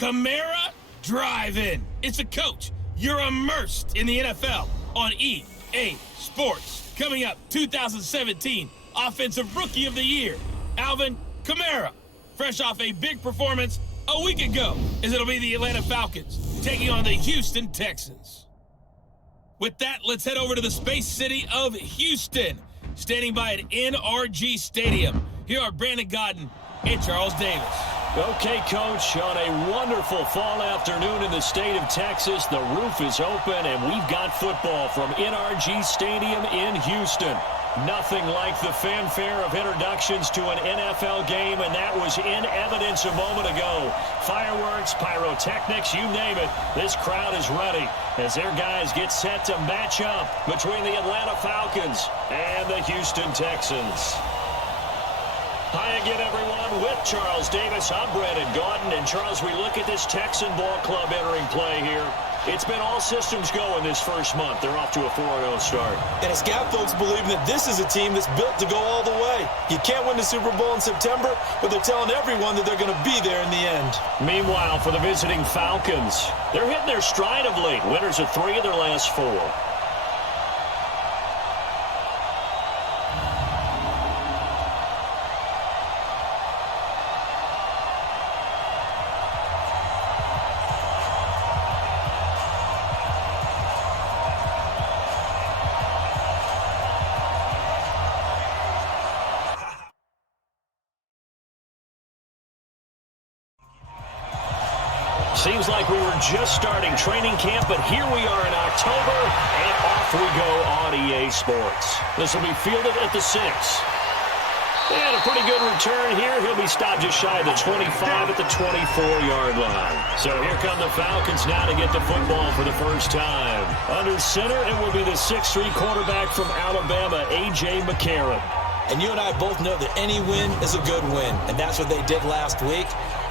Kamara Drive-In. It's a coach. You're immersed in the NFL on EA Sports. Coming up, 2017 Offensive Rookie of the Year, Alvin Kamara. Fresh off a big performance a week ago, as it'll be the Atlanta Falcons taking on the Houston Texans. With that, let's head over to the space city of Houston. Standing by at NRG Stadium, here are Brandon Godden and Charles Davis. Okay, Coach, on a wonderful fall afternoon in the state of Texas, the roof is open, and we've got football from NRG Stadium in Houston. Nothing like the fanfare of introductions to an NFL game, and that was in evidence a moment ago. Fireworks, pyrotechnics, you name it, this crowd is ready as their guys get set to match up between the Atlanta Falcons and the Houston Texans. Hi again, everyone, with Charles Davis. I'm Brandon Godden, and Charles, we look at this Texan ball club entering play here. It's been all systems go in this first month. They're off to a 4-0 start. And it's got folks believing that this is a team that's built to go all the way. You can't win the Super Bowl in September, but they're telling everyone that they're going to be there in the end. Meanwhile, for the visiting Falcons, they're hitting their stride of late. Winners of 3 of their last 4. Seems like we were just starting training camp, but here we are in October, and off we go on EA Sports. This will be fielded at the 6. And a pretty good return here. He'll be stopped just shy of the 25 at the 24-yard line. So here come the Falcons now to get the football for the first time. Under center, it will be the 6'3 quarterback from Alabama, A.J. McCarron. And you and I both know that any win is a good win, and that's what they did last week.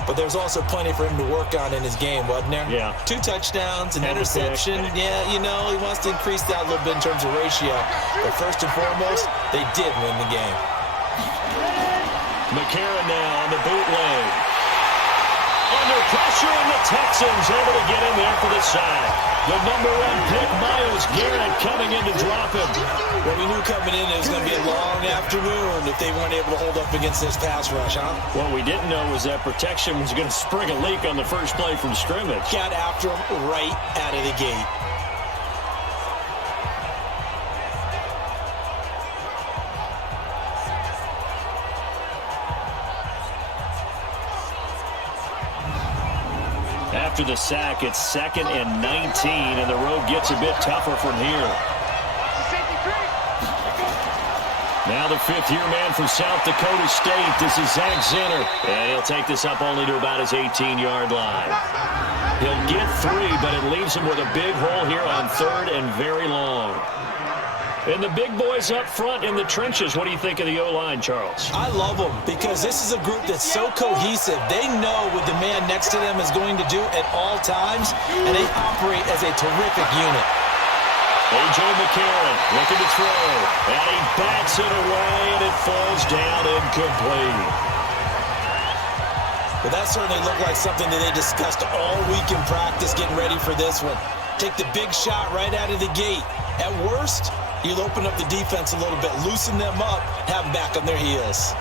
But there's also plenty for him to work on in his game, wasn't there? Yeah. 2 touchdowns, an interception. Yeah, you know, he wants to increase that a little bit in terms of ratio. But first and foremost, they did win the game. McCarron now on the bootleg. Under pressure, and the Texans able to get in there for the sack. The number 1 pick, Myles Garrett, coming in to drop him. Well, we knew coming in it was going to be a long afternoon if they weren't able to hold up against this pass rush, huh? What we didn't know was that protection was going to spring a leak on the first play from scrimmage. Got after him right out of the gate. After the sack, it's 2nd and 19, and the road gets a bit tougher from here. Now the 5th-year man from South Dakota State. This is Zach Zinner. And he'll take this up only to about his 18-yard line. He'll get 3, but it leaves him with a big hole here on 3rd and very long. And the big boys up front in the trenches. What do you think of the O-line, Charles? I love them because this is a group that's so cohesive. They know what the man next to them is going to do at all times, and they operate as a terrific unit. A.J. McCarron looking to throw, and he bats it away, and it falls down incomplete. Well, that certainly looked like something that they discussed all week in practice getting ready for this one. Take the big shot right out of the gate. At worst, you'll open up the defense a little bit, loosen them up, have them back on their heels.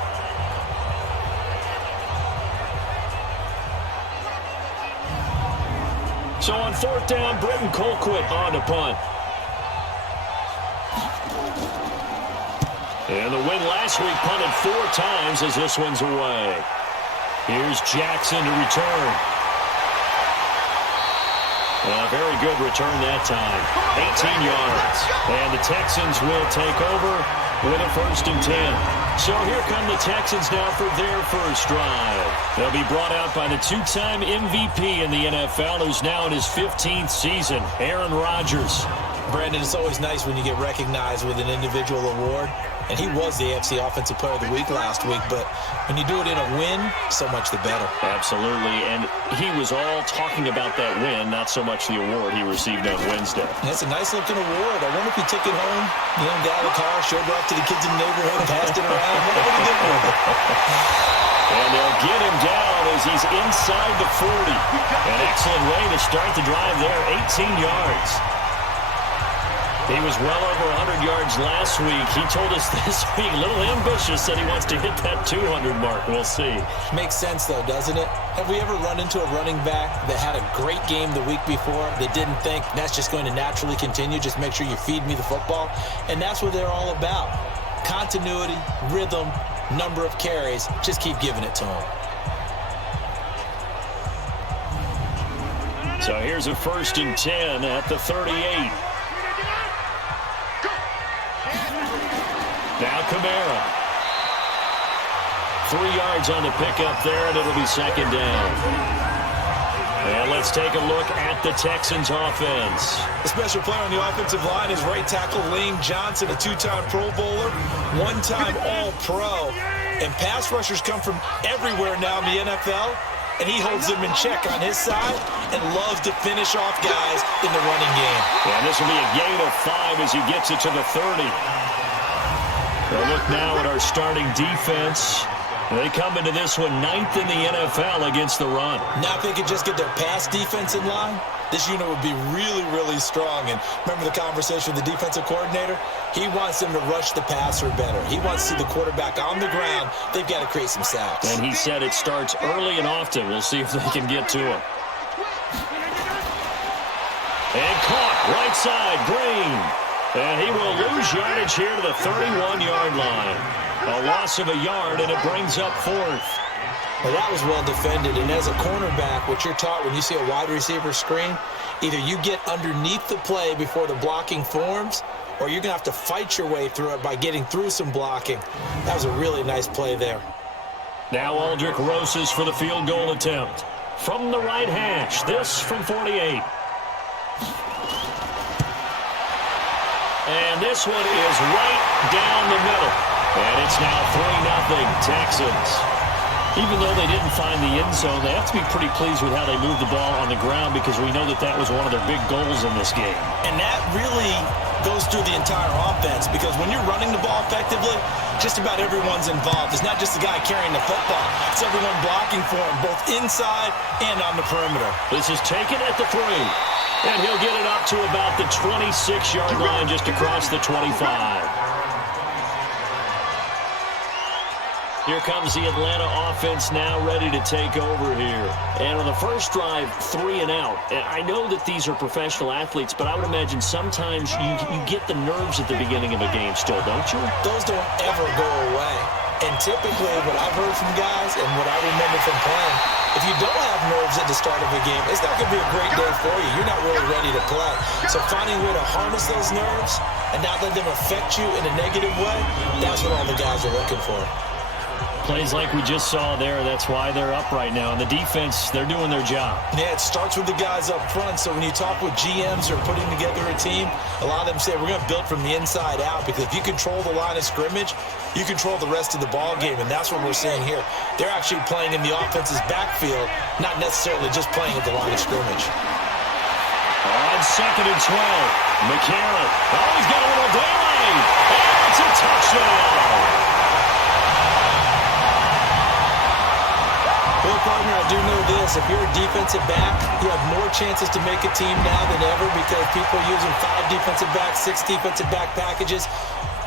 So on 4th down, Britton Colquitt on to punt. And the win last week punted 4 times as this one's away. Here's Jackson to return. A very good return that time. 18 yards. And the Texans will take over with a 1st and 10. So here come the Texans now for their first drive. They'll be brought out by the 2-time MVP in the NFL, who's now in his 15th season, Aaron Rodgers. Brandon, it's always nice when you get recognized with an individual award. And he was the AFC Offensive Player of the Week last week. But when you do it in a win, so much the better. Absolutely. And he was all talking about that win, not so much the award he received on Wednesday. That's a nice-looking award. I wonder if he took it home, you know, got out of the car, showed it off to the kids in the neighborhood, passed it around. What would he do with it? And they'll get him down as he's inside the 40. An excellent way to start the drive there, 18 yards. He was well over 100 yards last week. He told us this week, a little ambitious, said he wants to hit that 200 mark. We'll see. Makes sense, though, doesn't it? Have we ever run into a running back that had a great game the week before that didn't think that's just going to naturally continue? Just make sure you feed me the football. And that's what they're all about. Continuity, rhythm, number of carries. Just keep giving it to him. So here's a 1st and 10 at the 38. Now Kamara. 3 yards on the pickup there, and it'll be 2nd down. And let's take a look at the Texans offense. The special player on the offensive line is right tackle Lane Johnson, a 2-time Pro Bowler, 1-time All-Pro. And pass rushers come from everywhere now in the NFL, and he holds them in check on his side and loves to finish off guys in the running game. And this will be a gain of 5 as he gets it to the 30. We'll look now at our starting defense. They come into this one 9th in the NFL against the run. Now if they could just get their pass defense in line, this unit would be really, really strong. And remember the conversation with the defensive coordinator? He wants them to rush the passer better. He wants to see the quarterback on the ground. They've got to create some sacks. And he said it starts early and often. We'll see if they can get to him. And caught right side, Green. And he will lose yardage here to the 31-yard line. A loss of a yard, and it brings up 4th. Well, that was well defended. And as a cornerback, what you're taught when you see a wide receiver screen, either you get underneath the play before the blocking forms, or you're going to have to fight your way through it by getting through some blocking. That was a really nice play there. Now Aldrick Rosas for the field goal attempt. From the right hash, this from 48. And this one is right down the middle. And it's now 3-0 Texans. Even though they didn't find the end zone, they have to be pretty pleased with how they moved the ball on the ground because we know that that was one of their big goals in this game. And that really goes through the entire offense because when you're running the ball effectively, just about everyone's involved. It's not just the guy carrying the football. It's everyone blocking for him, both inside and on the perimeter. This is taken at the 3. And he'll get it up to about the 26-yard line just across the 25. Here comes the Atlanta offense now ready to take over here. And on the first drive, 3 and out. And I know that these are professional athletes, but I would imagine sometimes you get the nerves at the beginning of a game still, don't you? Those don't ever go away. And typically what I've heard from guys and what I remember from playing, if you don't have nerves at the start of a game, it's not going to be a great day for you. You're not really ready to play. So finding a way to harness those nerves and not let them affect you in a negative way, that's what all the guys are looking for. Plays like we just saw there, that's why they're up right now. And the defense, they're doing their job. Yeah, it starts with the guys up front. So when you talk with GMs or putting together a team, a lot of them say we're going to build from the inside out because if you control the line of scrimmage, you control the rest of the ball game, and that's what we're seeing here. They're actually playing in the offense's backfield, not necessarily just playing at the line of scrimmage. On 2nd and 12, McCarron. Oh, he's got a little daylight. And it's a touchdown. Well, partner, I do know this. If you're a defensive back, you have more chances to make a team now than ever because people are using 5 defensive backs, 6 defensive back packages.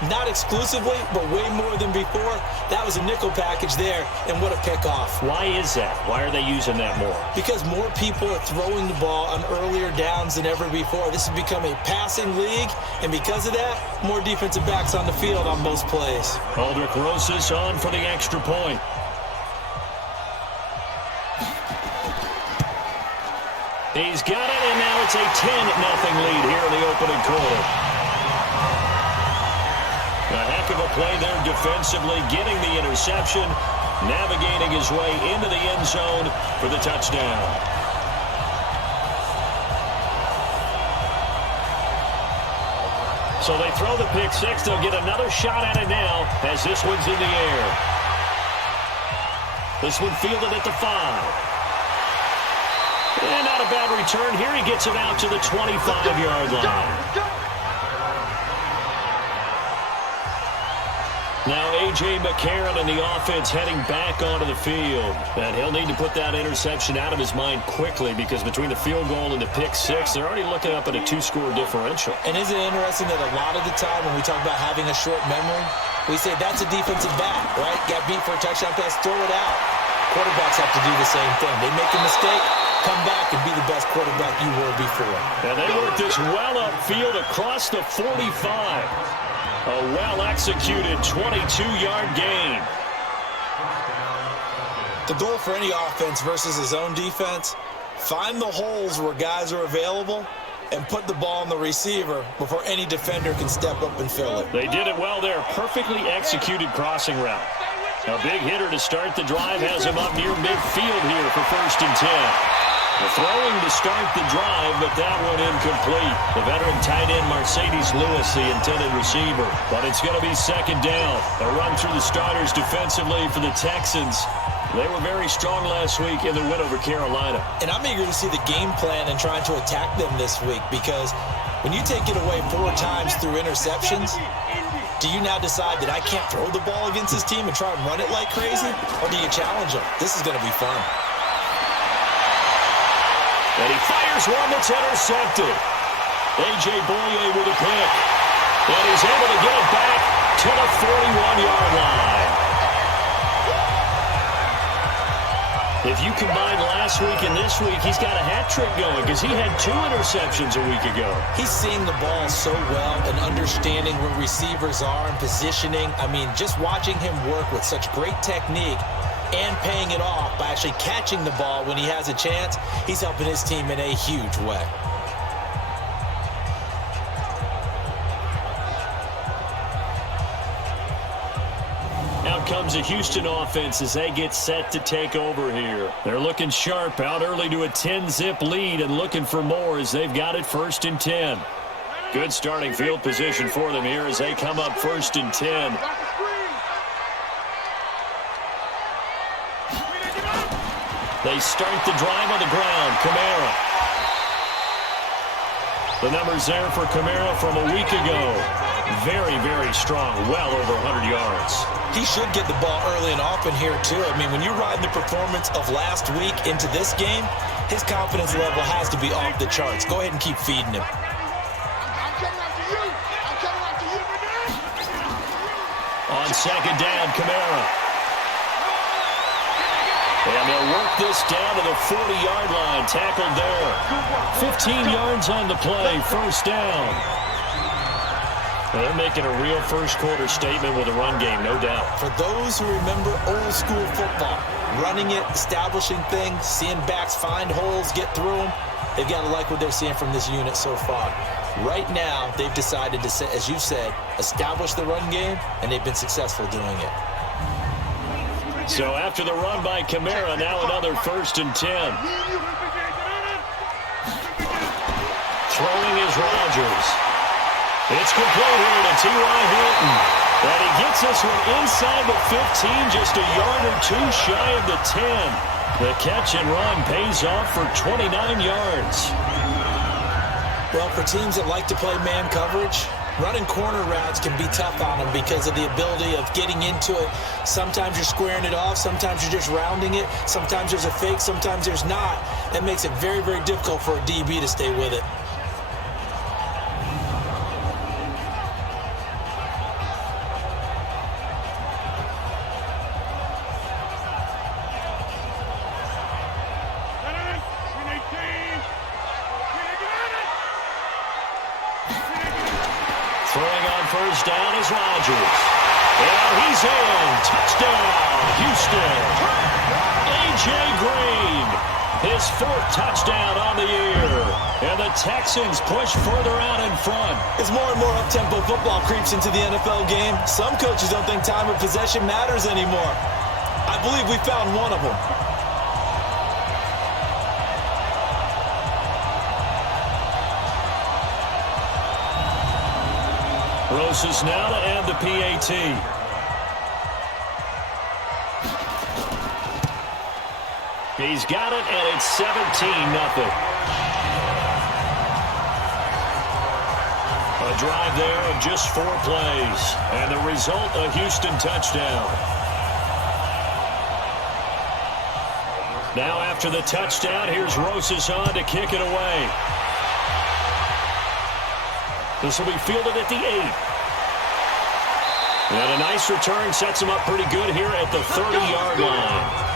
Not exclusively, but way more than before. That was a nickel package there, and what a pickoff. Why is that? Why are they using that more? Because more people are throwing the ball on earlier downs than ever before. This has become a passing league, and because of that, more defensive backs on the field on most plays. Aldrick Rosas on for the extra point. He's got it, and now it's a 10-0 lead here in the opening quarter. A heck of a play there defensively, getting the interception, navigating his way into the end zone for the touchdown. So they throw the pick six. They'll get another shot at it now as this one's in the air. This one fielded at the 5. And not a bad return. Here he gets it out to the 25-yard line. Now A.J. McCarron and the offense heading back onto the field. And he'll need to put that interception out of his mind quickly because between the field goal and the pick six, they're already looking up at a two-score differential. And isn't it interesting that a lot of the time when we talk about having a short memory, we say that's a defensive back, right? Got beat for a touchdown pass, throw it out. Quarterbacks have to do the same thing. They make a mistake, come back and be the best quarterback you were before. And they work this well upfield across the 45. A well-executed 22-yard gain. The goal for any offense versus his own defense, find the holes where guys are available and put the ball on the receiver before any defender can step up and fill it. They did it well there. Perfectly executed crossing route. A big hitter to start the drive has him up near midfield here for 1st and 10. Throwing to start the drive, but that one incomplete. The veteran tight end Mercedes Lewis, the intended receiver. But it's going to be 2nd down. A run through the starters defensively for the Texans. They were very strong last week in the win over Carolina. And I'm eager to see the game plan and trying to attack them this week because when you take it away 4 times through interceptions, do you now decide that I can't throw the ball against this team and try and run it like crazy? Or do you challenge them? This is going to be fun. And he fires one that's intercepted. A.J. Boye with a pick. And he's able to get it back to the 41-yard line. If you combine last week and this week, he's got a hat trick going because he had 2 interceptions a week ago. He's seeing the ball so well and understanding where receivers are and positioning. I mean, just watching him work with such great technique and paying it off by actually catching the ball when he has a chance, he's helping his team in a huge way. Out comes the Houston offense as they get set to take over here. They're looking sharp, out early to a 10-zip lead and looking for more as they've got it 1st and 10. Good starting field position for them here as they come up 1st and 10. They start the drive on the ground. Kamara. The numbers there for Kamara from a week ago. Very, very strong. Well over 100 yards. He should get the ball early and often here, too. I mean, when you're riding the performance of last week into this game, his confidence level has to be off the charts. Go ahead and keep feeding him. On 2nd down, Kamara. And they'll work this down to the 40-yard line. Tackled there. 15 yards on the play. 1st down. Well, they're making a real first-quarter statement with a run game, no doubt. For those who remember old-school football, running it, establishing things, seeing backs find holes, get through them, they've got to like what they're seeing from this unit so far. Right now, they've decided to, as you said, establish the run game, and they've been successful doing it. So after the run by Kamara, now another 1st and 10. Throwing is Rodgers. It's complete here to T.Y. Hilton. And he gets this one inside the 15, just a yard or 2 shy of the 10. The catch and run pays off for 29 yards. Well, for teams that like to play man coverage, running corner routes can be tough on them because of the ability of getting into it. Sometimes you're squaring it off. Sometimes you're just rounding it. Sometimes there's a fake. Sometimes there's not. That makes it very, very difficult for a DB to stay with it. Throwing on 1st down is Rodgers. And he's in. Touchdown, Houston. A.J. Green, his 4th touchdown on the year. And the Texans push further out in front. As more and more up-tempo football creeps into the NFL game, some coaches don't think time of possession matters anymore. I believe we found one of them. Rosas now to add the PAT. He's got it, and it's 17-0. A A drive there of just 4 plays. And the result, a Houston touchdown. Now after the touchdown, here's Rosas on to kick it away. This will be fielded at the 8. And a nice return sets him up pretty good here at the 30-yard line.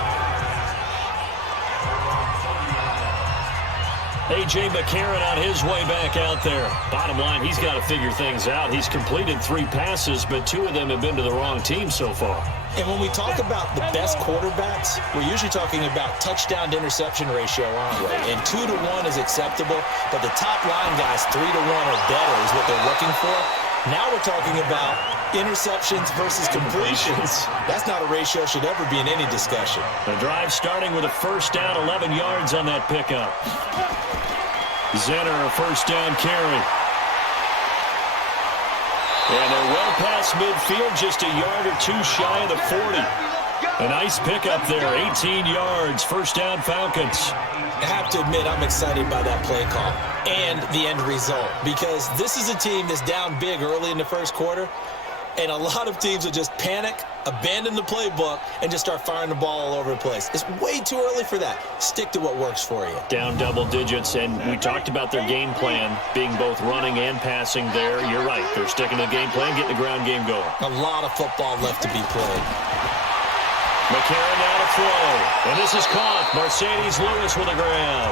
A.J. McCarron on his way back out there. Bottom line, he's got to figure things out. He's completed 3 passes, but 2 of them have been to the wrong team so far. And when we talk about the best quarterbacks, we're usually talking about touchdown-to-interception ratio, aren't we? And 2 to 1 is acceptable, but the top line guys, 3 to 1 or better is what they're looking for. Now we're talking about interceptions versus completions. That's not a ratio should ever be in any discussion. The drive starting with a first down, 11 yards on that pickup. Zenner, a first down carry. And they're well past midfield, just a yard or 2 shy of the 40. A nice pickup there, 18 yards, first down Falcons. I have to admit, I'm excited by that play call and the end result, because this is a team that's down big early in the first quarter, and a lot of teams will just panic, abandon the playbook, and just start firing the ball all over the place. It's way too early for that. Stick to what works for you. Down double digits, and we talked about their game plan being both running and passing there. You're right. They're sticking to the game plan, getting the ground game going. A lot of football left to be played. McCarron now to throw. And this is caught. Mercedes Lewis with a grab.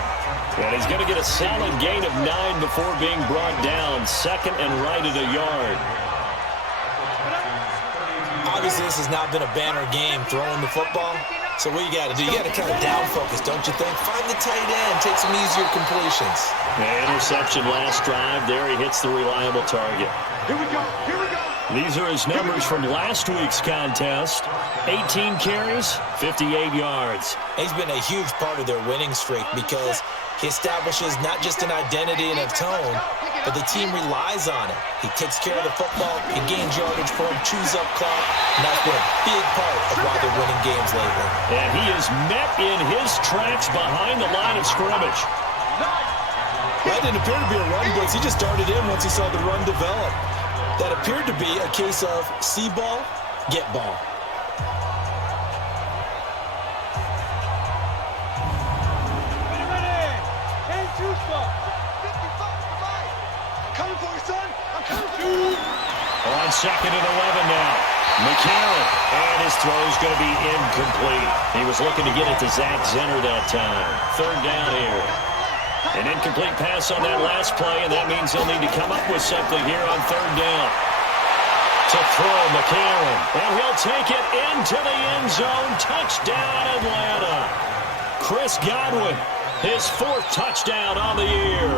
And he's going to get a solid gain of 9 before being brought down. Second and right at a yard. Obviously, this has not been a banner game throwing the football. So what you got to do, you got to kind of down focus, don't you think? Find the tight end, take some easier completions. Interception last drive. There he hits the reliable target. Here we go. Here we go. These are his numbers from last week's contest. 18 carries, 58 yards. He's been a huge part of their winning streak because he establishes not just an identity and a tone, but the team relies on it. He takes care of the football, he gains yardage for him, chews up clock, and that's been a big part of why they're winning games lately. And he is met in his tracks behind the line of scrimmage. That didn't appear to be a run blitz. He just darted in once he saw the run develop. That appeared to be a case of see ball, get ball. On second and 11 now. McCarron, and his throw is going to be incomplete. He was looking to get it to Zach Zenner that time. Third down here. An incomplete pass on that last play, and that means they'll need to come up with something here on third down. To throw McCarron, and he'll take it into the end zone. Touchdown, Atlanta. Chris Godwin, his 4th touchdown on the year,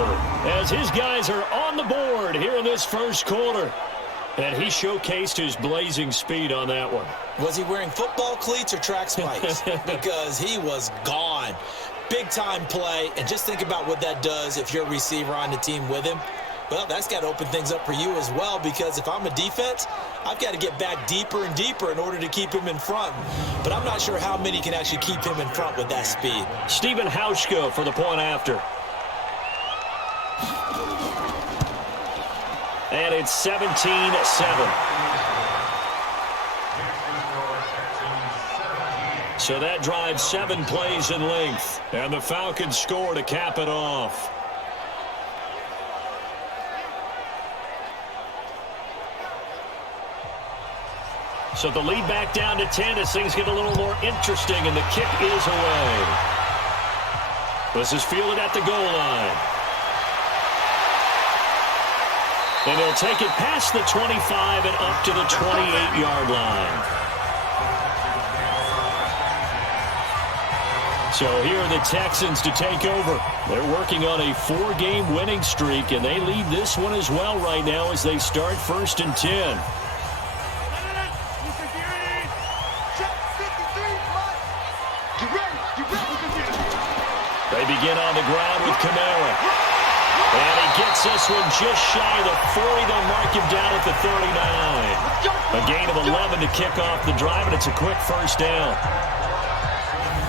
as his guys are on the board here in this first quarter. And he showcased his blazing speed on that one. Was he wearing football cleats or track spikes? Because he was gone. Big-time play, and just think about what that does if you're a receiver on the team with him. Well, that's got to open things up for you as well, because if I'm a defense, I've got to get back deeper and deeper in order to keep him in front. But I'm not sure how many can actually keep him in front with that speed. Stephen Hauschka for the point after. And it's 17-7. So that drives 7 plays in length. And the Falcons score to cap it off. So the lead back down to 10 as things get a little more interesting, and the kick is away. This is fielded at the goal line. And they'll take it past the 25 and up to the 28-yard line. So here are the Texans to take over. They're working on a 4-game winning streak, and they lead this one as well right now as they start 1st and 10. They begin on the ground with Kamara. And he gets this one just shy of the 40. They'll mark him down at the 39. A gain of 11 to kick off the drive, and it's a quick first down.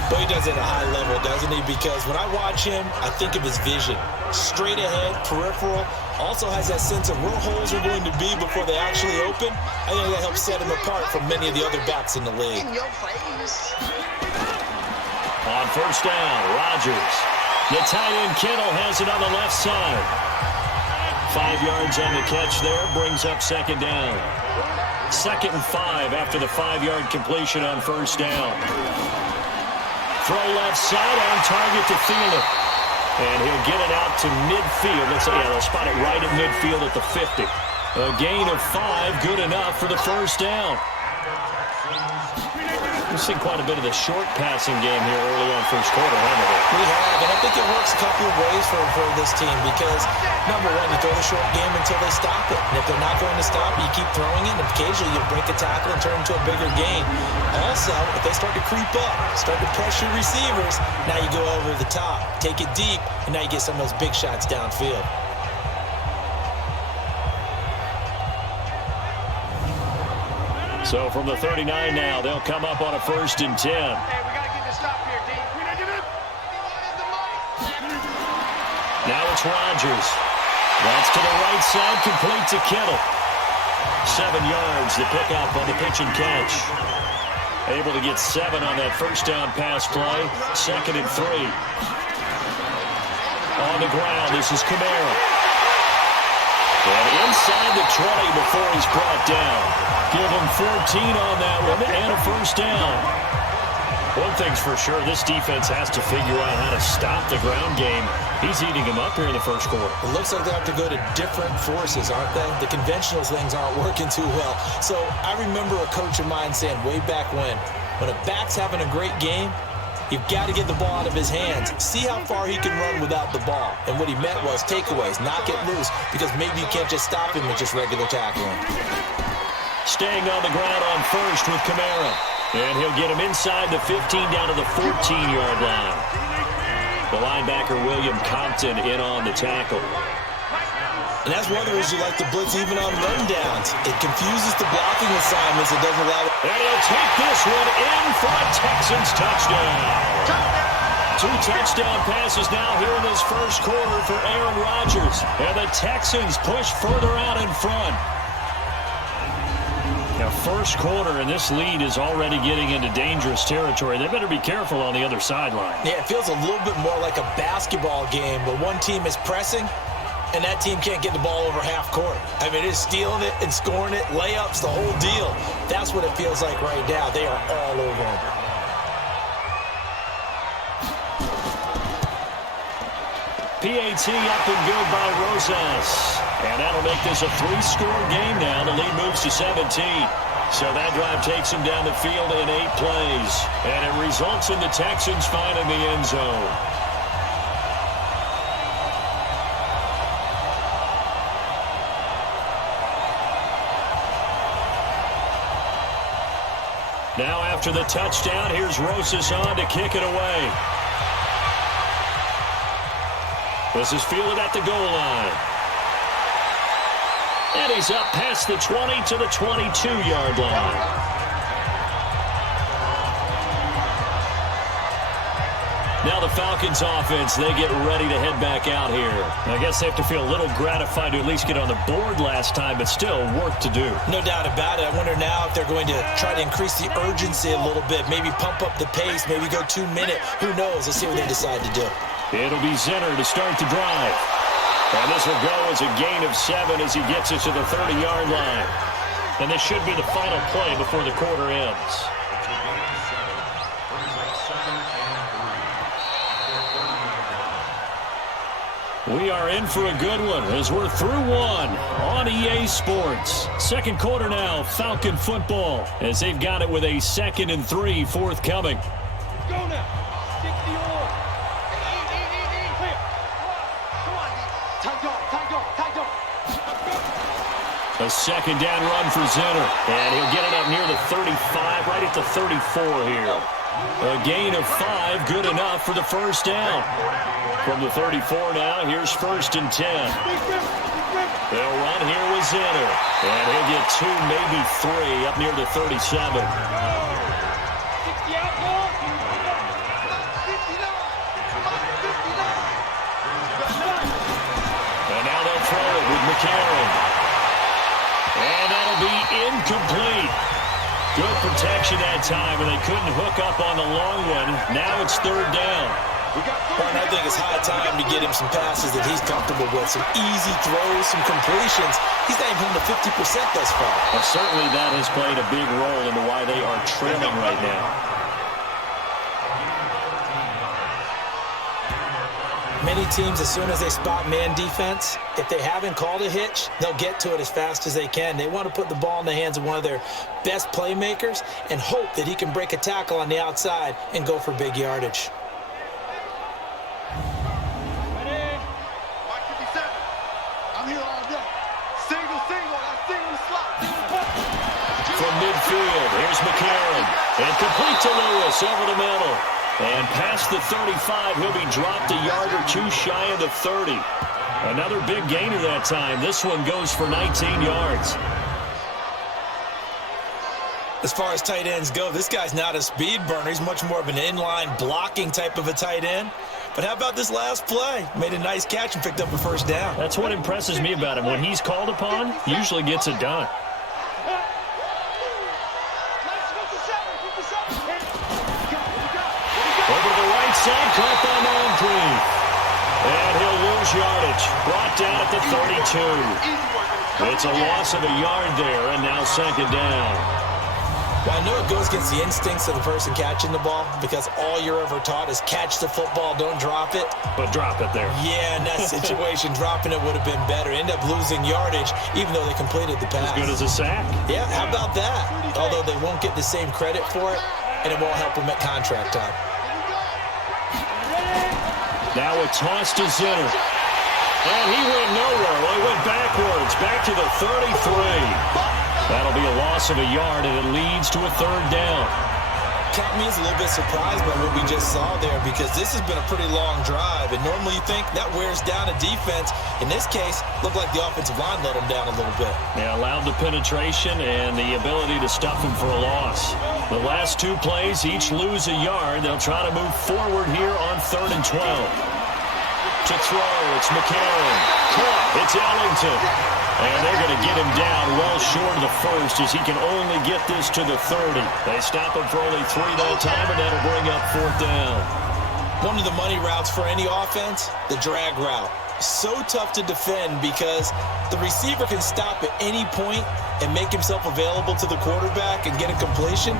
But he does it at a high level, doesn't he? Because when I watch him, I think of his vision. Straight ahead, peripheral. Also has that sense of where holes are going to be before they actually open. I think that helps set him apart from many of the other backs in the league. On first down, Rodgers. The tight end Kittle has it on the left side. 5 yards on the catch there, brings up second down. 2nd and 5 after the 5-yard completion on first down. Throw left side on target to Thielen. And he'll get it out to midfield. They'll spot it right at midfield at the 50. A gain of 5, good enough for the first down. We've seen quite a bit of the short passing game here early on first quarter, haven't we? We have, and I think it works a couple of ways for this team because, number one, you throw the short game until they stop it. And if they're not going to stop it, you keep throwing it, and occasionally you break a tackle and turn it into a bigger gain. Also, if they start to creep up, start to pressure receivers, now you go over the top, take it deep, and now you get some of those big shots downfield. So from the 39 now, they'll come up on a 1st and 10. Hey, we got to get this stop here, D. Now it's Rodgers. That's to the right side, complete to Kittle. 7 yards, the pickup on the pitch and catch. Able to get 7 on that first down pass play. 2nd and 3. On the ground, this is Kamara. And inside the 20 before he's brought down. Give him 14 on that one and a first down. One thing's for sure, this defense has to figure out how to stop the ground game. He's eating him up here in the first quarter. It looks like they have to go to different forces, aren't they? The conventional things aren't working too well. So I remember a coach of mine saying way back when a back's having a great game, you've got to get the ball out of his hands. See how far he can run without the ball. And what he meant was takeaways, knock it loose, because maybe you can't just stop him with just regular tackling. Staying on the ground on first with Kamara. And he'll get him inside the 15 down to the 14-yard line. The linebacker, William Compton, in on the tackle. And that's one of the reasons you like to blitz even on rundowns. It confuses the blocking assignments. It doesn't allow... And he'll take this one in for a Texans touchdown. 2 touchdown passes now here in this first quarter for Aaron Rodgers. And the Texans push further out in front. Now, first quarter, and this lead is already getting into dangerous territory. They better be careful on the other sideline. Yeah, it feels a little bit more like a basketball game where one team is pressing and that team can't get the ball over half court. I mean, it's stealing it and scoring it, layups, the whole deal. That's what it feels like right now. They are all over them. PAT up and good by Rosas. And that'll make this a 3-score game now. The lead moves to 17. So that drive takes him down the field in 8 plays. And it results in the Texans finding the end zone. Now after the touchdown, here's Rosas on to kick it away. This is fielded at the goal line. And he's up past the 20 to the 22-yard line. Now the Falcons offense, they get ready to head back out here. I guess they have to feel a little gratified to at least get on the board last time, but still work to do. No doubt about it. I wonder now if they're going to try to increase the urgency a little bit, maybe pump up the pace, maybe go 2-minute. Who knows? Let's see what they decide to do. It'll be Zinner to start the drive. And this will go as a gain of 7 as he gets it to the 30-yard line. And this should be the final play before the quarter ends. We are in for a good one as we're through one on EA Sports. Second quarter now, Falcon football, as they've got it with a 2nd and 3 forthcoming. Go now. Stick the oar. Clear. Come on, D. Tight dog. A second down run for Zinner. And he'll get it up near the 35, right at the 34 here. A gain of 5, good enough for the first down. From the 34 now, here's 1st and 10. They'll run here with Zinner. And he'll get 2, maybe 3, up near the 37. Incomplete. Good protection that time, and they couldn't hook up on the long one. Now it's third down. Martin, I think it's high time to get him some passes that he's comfortable with. Some easy throws, some completions. He's not even home to 50% thus far. Well, certainly that has played a big role into why they are trailing right now. Many teams, as soon as they spot man defense, if they haven't called a hitch, they'll get to it as fast as they can. They want to put the ball in the hands of one of their best playmakers and hope that he can break a tackle on the outside and go for big yardage. From midfield, here's McCarron. And complete to Lewis over the middle. And past the 35, he'll be dropped a yard or two shy of the 30. Another big gainer that time. This one goes for 19 yards. As far as tight ends go, this guy's not a speed burner. He's much more of an inline blocking type of a tight end. But how about this last play? Made a nice catch and picked up a first down. That's what impresses me about him. When he's called upon, he usually gets it done. Over to the right side, caught by Moncrief. And he'll lose yardage. Brought down at the 32. It's a loss of a yard there, and now second down. Well, I know it goes against the instincts of the person catching the ball because all you're ever taught is catch the football, don't drop it. But drop it there. Yeah, in that situation, dropping it would have been better. End up losing yardage, even though they completed the pass. As good as a sack. Yeah, how about that? Although they won't get the same credit for it, and it won't help them at contract time. Now a toss to Zinner. And he went nowhere. Well, he went backwards, back to the 33. That'll be a loss of a yard, and it leads to a third down. Count me as a little bit surprised by what we just saw there because this has been a pretty long drive, and normally you think that wears down a defense. In this case, looked like the offensive line let them down a little bit. Yeah, allowed the penetration and the ability to stuff him for a loss. The last two plays each lose a yard. They'll try to move forward here on 3rd and 12. To throw, it's McCarron. Caught, it's Ellington. And they're going to get him down well short of the first as he can only get this to the 30. They stop him for only 3 that time, and that'll bring up 4th down. One of the money routes for any offense, the drag route. So tough to defend because the receiver can stop at any point and make himself available to the quarterback and get a completion.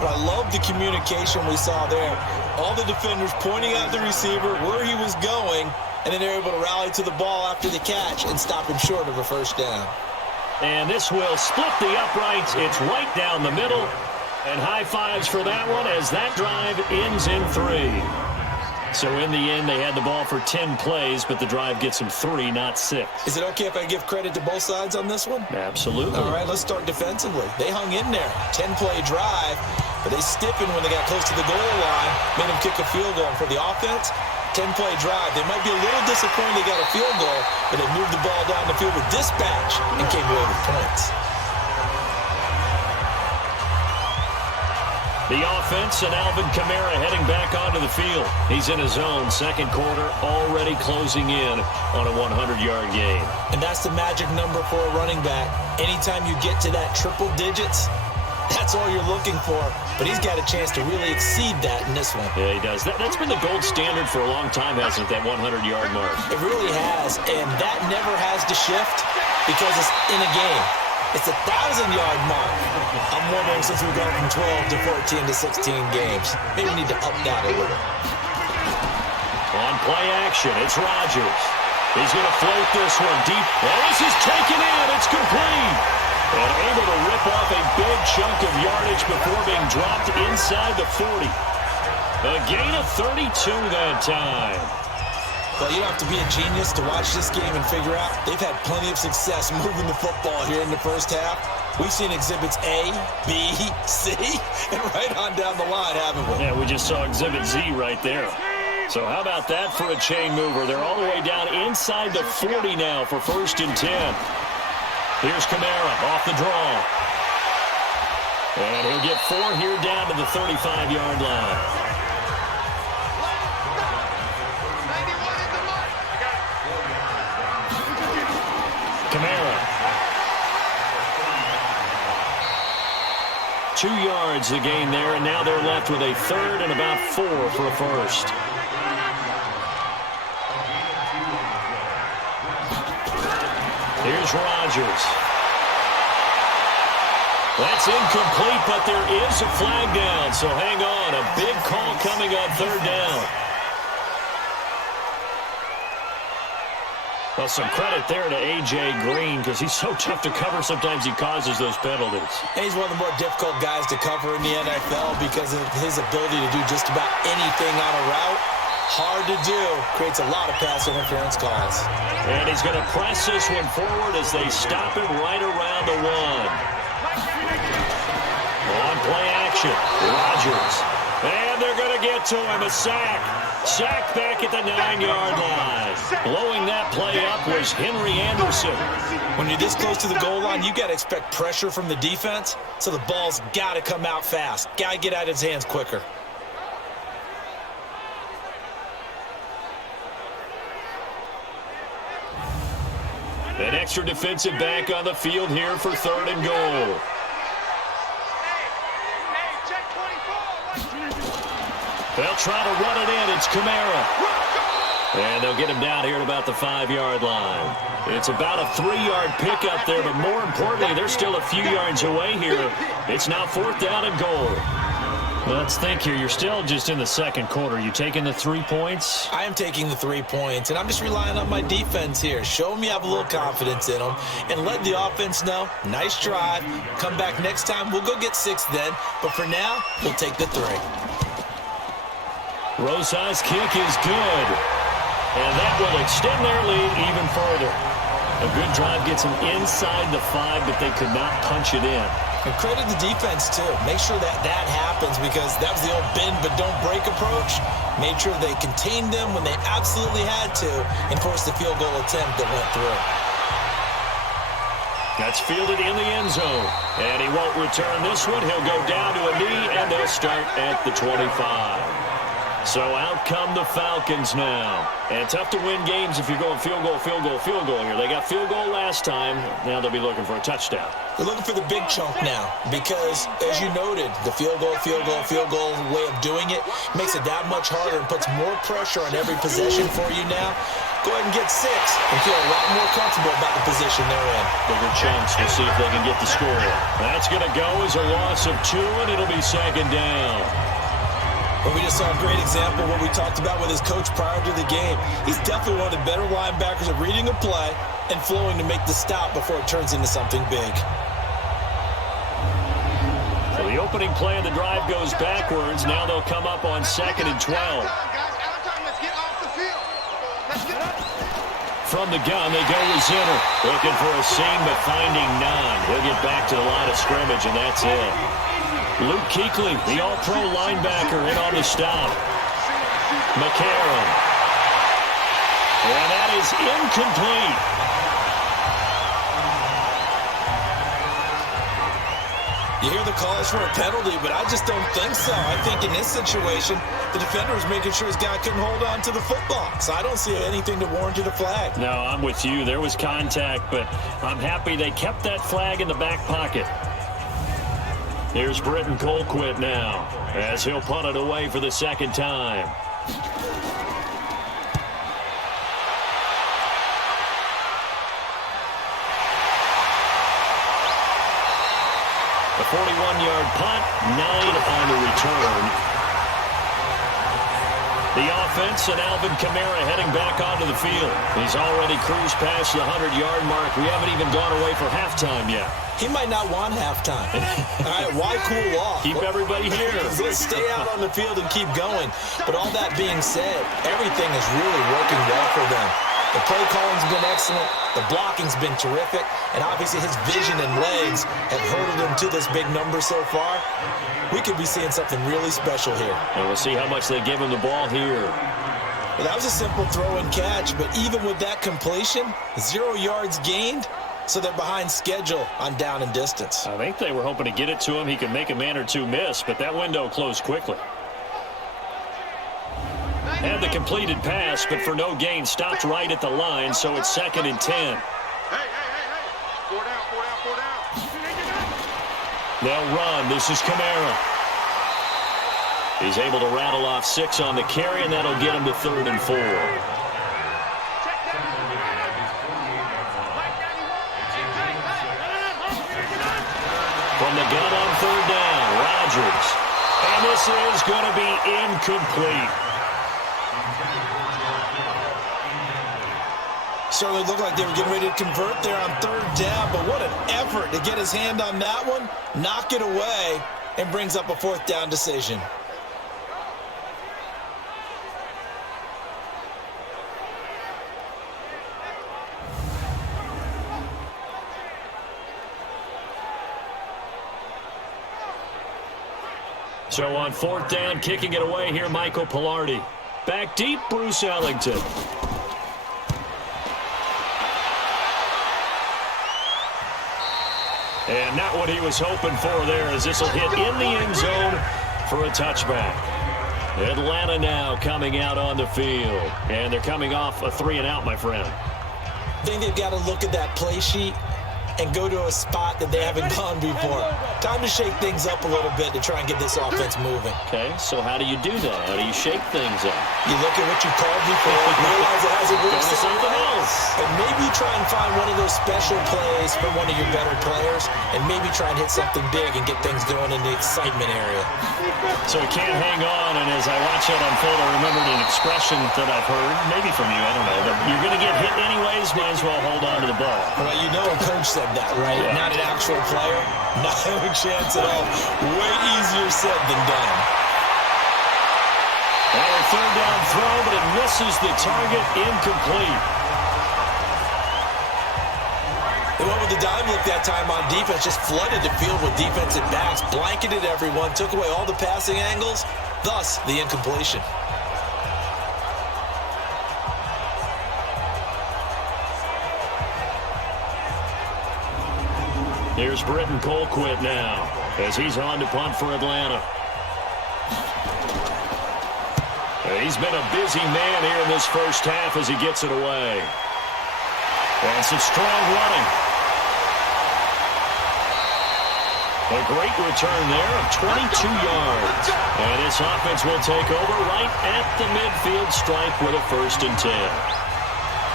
But I love the communication we saw there. All the defenders pointing out the receiver, where he was going, and then they're able to rally to the ball after the catch and stop him short of a first down. And this will split the uprights. It's right down the middle. And high fives for that one as that drive ends in 3. So in the end, they had the ball for 10 plays, but the drive gets them 3, not 6. Is it okay if I give credit to both sides on this one? Absolutely. All right, let's start defensively. They hung in there. 10-play drive, but they stiffened when they got close to the goal line, made them kick a field goal. And for the offense, 10-play drive. They might be a little disappointed they got a field goal, but they moved the ball down the field with dispatch and came away with points. The offense and Alvin Kamara heading back onto the field. He's in his own second quarter, already closing in on a 100-yard game. And that's the magic number for a running back. Anytime you get to that triple digits, that's all you're looking for. But he's got a chance to really exceed that in this one. Yeah, he does. That's been the gold standard for a long time, hasn't it, that 100-yard mark? It really has, and that never has to shift because it's in a game. It's a 1,000-yard mark. I'm wondering, since we've gone from 12 to 14 to 16 games, maybe we need to up that a little. On play action, it's Rodgers. He's going to float this one deep. Well, this is taken in. It's complete. And able to rip off a big chunk of yardage before being dropped inside the 40. A gain of 32 that time. Well, you don't have to be a genius to watch this game and figure out they've had plenty of success moving the football here in the first half. We've seen exhibits A, B, C, and right on down the line, haven't we? Yeah, we just saw exhibit Z right there. So how about that for a chain mover? They're all the way down inside the 40 now for 1st and 10. Here's Kamara off the draw. And he'll get 4 here down to the 35-yard line. Kamara. 2 yards the gain there, and now they're left with a third and about 4 for a first. Here's Rodgers. That's incomplete, but there is a flag down, so hang on. A big call coming on third down. Well, some credit there to A.J. Green because he's so tough to cover. Sometimes he causes those penalties. And he's one of the more difficult guys to cover in the NFL because of his ability to do just about anything on a route. Hard to do. Creates a lot of pass interference calls. And he's going to press this one forward as they stop him right around the 1. On play action, Rodgers. And they're going to get to him, a sack. Sack back at the 9-yard line. Blowing that play up was Henry Anderson. When you're this close to the goal line, you got to expect pressure from the defense, so the ball's got to come out fast. Got to get out of his hands quicker. An extra defensive back on the field here for 3rd and goal. They'll try to run it in. It's Kamara. And they'll get him down here at about the 5-yard line. It's about a 3-yard pickup there, but more importantly, they're still a few yards away here. It's now 4th down and goal. Let's think here. You're still just in the second quarter. You taking the 3 points? I am taking the 3 points, and I'm just relying on my defense here. Show me I have a little confidence in them, and let the offense know, nice drive. Come back next time. We'll go get 6 then, but for now, we'll take the 3. Rosa's kick is good. And that will extend their lead even further. A good drive gets them inside the 5, but they could not punch it in. And credit the defense, too. Make sure that happens because that was the old bend but don't break approach. Made sure they contained them when they absolutely had to and forced the field goal attempt that went through. That's fielded in the end zone. And he won't return this one. He'll go down to a knee, and they'll start at the 25. So out come the Falcons now. And tough to win games if you're going field goal here. They got field goal last time. Now they'll be looking for a touchdown. They're looking for the big chunk now because, as you noted, the field goal way of doing it makes it that much harder and puts more pressure on every possession for you now. Go ahead and get 6 and feel a lot more comfortable about the position they're in. Bigger chunks. We'll see if they can get the score. That's going to go as a loss of 2, and it'll be 2nd down. But we just saw a great example of what we talked about with his coach prior to the game. He's definitely one of the better linebackers at reading a play and flowing to make the stop before it turns into something big. So the opening play of the drive goes backwards. Now they'll come up on 2nd and 12. From the gun, they go with Zinner. Looking for a seam, but finding none. He'll get back to the line of scrimmage, and that's it. Luke Kuechly, the all-pro linebacker, in on the stop. McCarron. And that is incomplete. You hear the calls for a penalty, but I just don't think so. I think in this situation, the defender was making sure his guy couldn't hold on to the football. So I don't see anything to warrant a flag. No, I'm with you. There was contact, but I'm happy they kept that flag in the back pocket. Here's Britton Colquitt now as he'll punt it away for the 2nd time. A 41-yard punt, 9 on the return. The offense and Alvin Kamara heading back onto the field. He's already cruised past the 100-yard mark. We haven't even gone away for halftime yet. He might not want halftime. All right, why cool off? Keep everybody here. Let's stay out on the field and keep going. But all that being said, everything is really working well for them. The play calling's been excellent. The blocking's been terrific. And obviously his vision and legs have hurdled him to this big number so far. We could be seeing something really special here. And we'll see how much they give him the ball here. Well, that was a simple throw and catch, but even with that completion, 0 yards gained, so they're behind schedule on down and distance. I think they were hoping to get it to him. He could make a man or two miss, but that window closed quickly. Had the completed pass, but for no gain, stopped right at the line, so it's 2nd and 10. Hey. 4 down. They'll run. This is Kamara. He's able to rattle off 6 on the carry, and that'll get him to 3rd and 4. From the gun on 3rd down, Rodgers. And this is going to be incomplete. Certainly looked like they were getting ready to convert there on 3rd down, but what an effort to get his hand on that one, knock it away, and brings up a 4th down decision. So on 4th down, kicking it away here, Michael Pilardi. Back deep, Bruce Ellington. And not what he was hoping for there, as this will hit in the end zone for a touchback. Atlanta now coming out on the field. And they're coming off a 3-and-out, my friend. I think they've got to look at that play sheet and go to a spot that they haven't gone before. Time to shake things up a little bit to try and get this offense moving. Okay, so how do you do that? How do you shake things up? You look at what you called before, realize it hasn't worked so something else. And maybe try and find one of those special plays from one of your better players, and maybe try and hit something big and get things going in the excitement area. So he can't hang on, and as I watch that unfold, I remembered an expression that I've heard, maybe from you, I don't know, but you're going to get hit anyways, might as well hold on to the ball. Well, you know a coach said that, right? Yeah. Not an actual player. Not a chance at all. Way easier said than done. Well, a 3rd down throw, but it misses the target, incomplete. They went with the dime look that time on defense, just flooded the field with defensive backs, blanketed everyone, took away all the passing angles, thus the incompletion. Here's Britton Colquitt now, as he's on to punt for Atlanta. He's been a busy man here in this first half as he gets it away. And some strong running. A great return there of 22 yards. And this offense will take over right at the midfield stripe with a 1st and 10.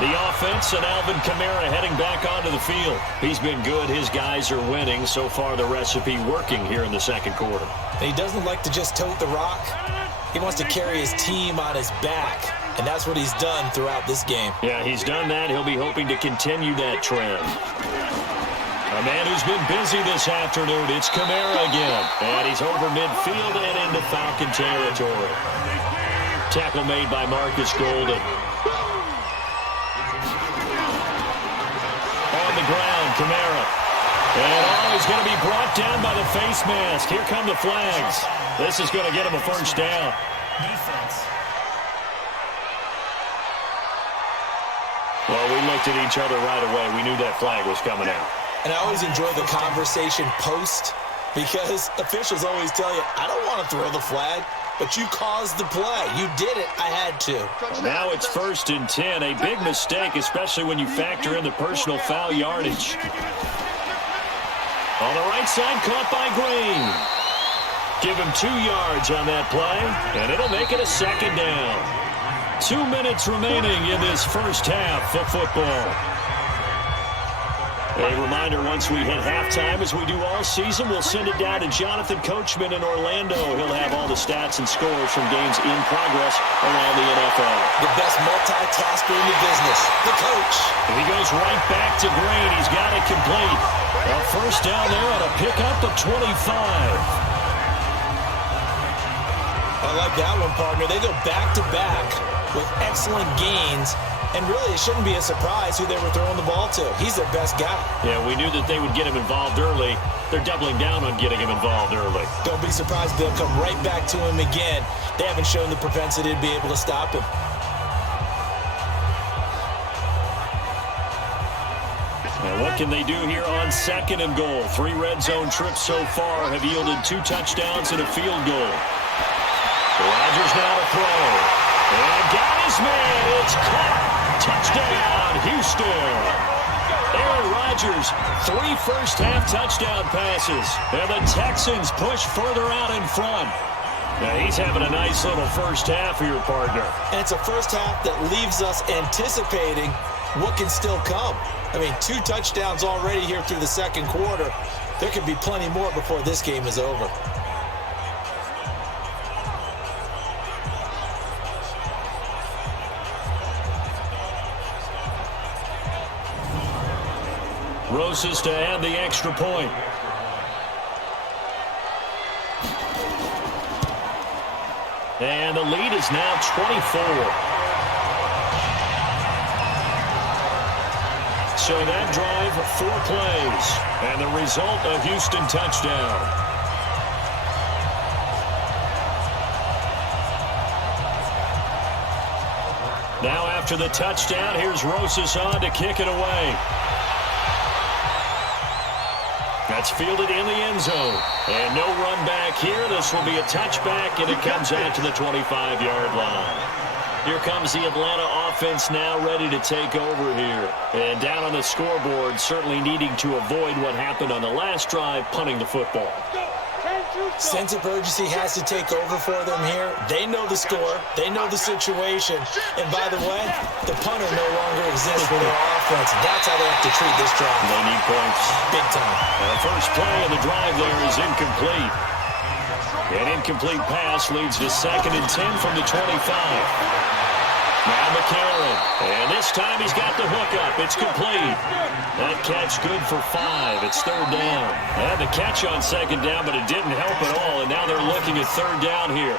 The offense and Alvin Kamara heading back onto the field. He's been good. His guys are winning. So far, the recipe working here in the 2nd quarter. And he doesn't like to just tote the rock. He wants to carry his team on his back. And that's what he's done throughout this game. Yeah, he's done that. He'll be hoping to continue that trend. A man who's been busy this afternoon, it's Kamara again. And he's over midfield and into Falcon territory. Tackle made by Marcus Golden. On the ground, Kamara. And he's going to be brought down by the face mask. Here come the flags. This is going to get him a 1st down. Defense. Well, we looked at each other right away. We knew that flag was coming out. And I always enjoy the conversation post, because officials always tell you, I don't want to throw the flag, but you caused the play. You did it. I had to. Well, now it's 1st and 10. A big mistake, especially when you factor in the personal foul yardage. On the right side, caught by Green. Give him 2 yards on that play, and it'll make it a 2nd down. 2 minutes remaining in this first half of football. A reminder, once we hit halftime, as we do all season, we'll send it down to Jonathan Coachman in Orlando. He'll have all the stats and scores from games in progress around the NFL. The best multitasker in the business, the coach. And he goes right back to Green. He's got it complete. A 1st down there on a pickup of 25. I like that one, partner. They go back-to-back with excellent gains. And really, it shouldn't be a surprise who they were throwing the ball to. He's their best guy. Yeah, we knew that they would get him involved early. They're doubling down on getting him involved early. Don't be surprised if they'll come right back to him again. They haven't shown the propensity to be able to stop him. Now, what can they do here on 2nd and goal? 3 red zone trips so far have yielded 2 touchdowns and a field goal. So Rodgers now to throw. And got his man. It's caught. Touchdown, Houston. Aaron Rodgers, 3 first-half touchdown passes. And the Texans push further out in front. Now he's having a nice little first half here, partner. And it's a first half that leaves us anticipating what can still come. I mean, 2 touchdowns already here through the second quarter. There could be plenty more before this game is over. Roses to add the extra point. And the lead is now 24. So that drive, 4 plays. And the result, a Houston touchdown. Now after the touchdown, here's Roses on to kick it away. That's fielded in the end zone. And no run back here. This will be a touchback, and it comes out to the 25-yard line. Here comes the Atlanta offense now ready to take over here. And down on the scoreboard, certainly needing to avoid what happened on the last drive, punting the football. Sense of urgency has to take over for them here. They know the score. They know the situation. And by the way, the punter no longer exists for their offense. That's how they have to treat this drive. They need points. Big time. The first play of the drive there is incomplete. An incomplete pass leads to 2nd and 10 from the 25. Now McCarron. And this time he's got the hook up. It's complete. That catch good for 5. It's 3rd down. They had the catch on 2nd down, but it didn't help at all. And now they're looking at 3rd down here.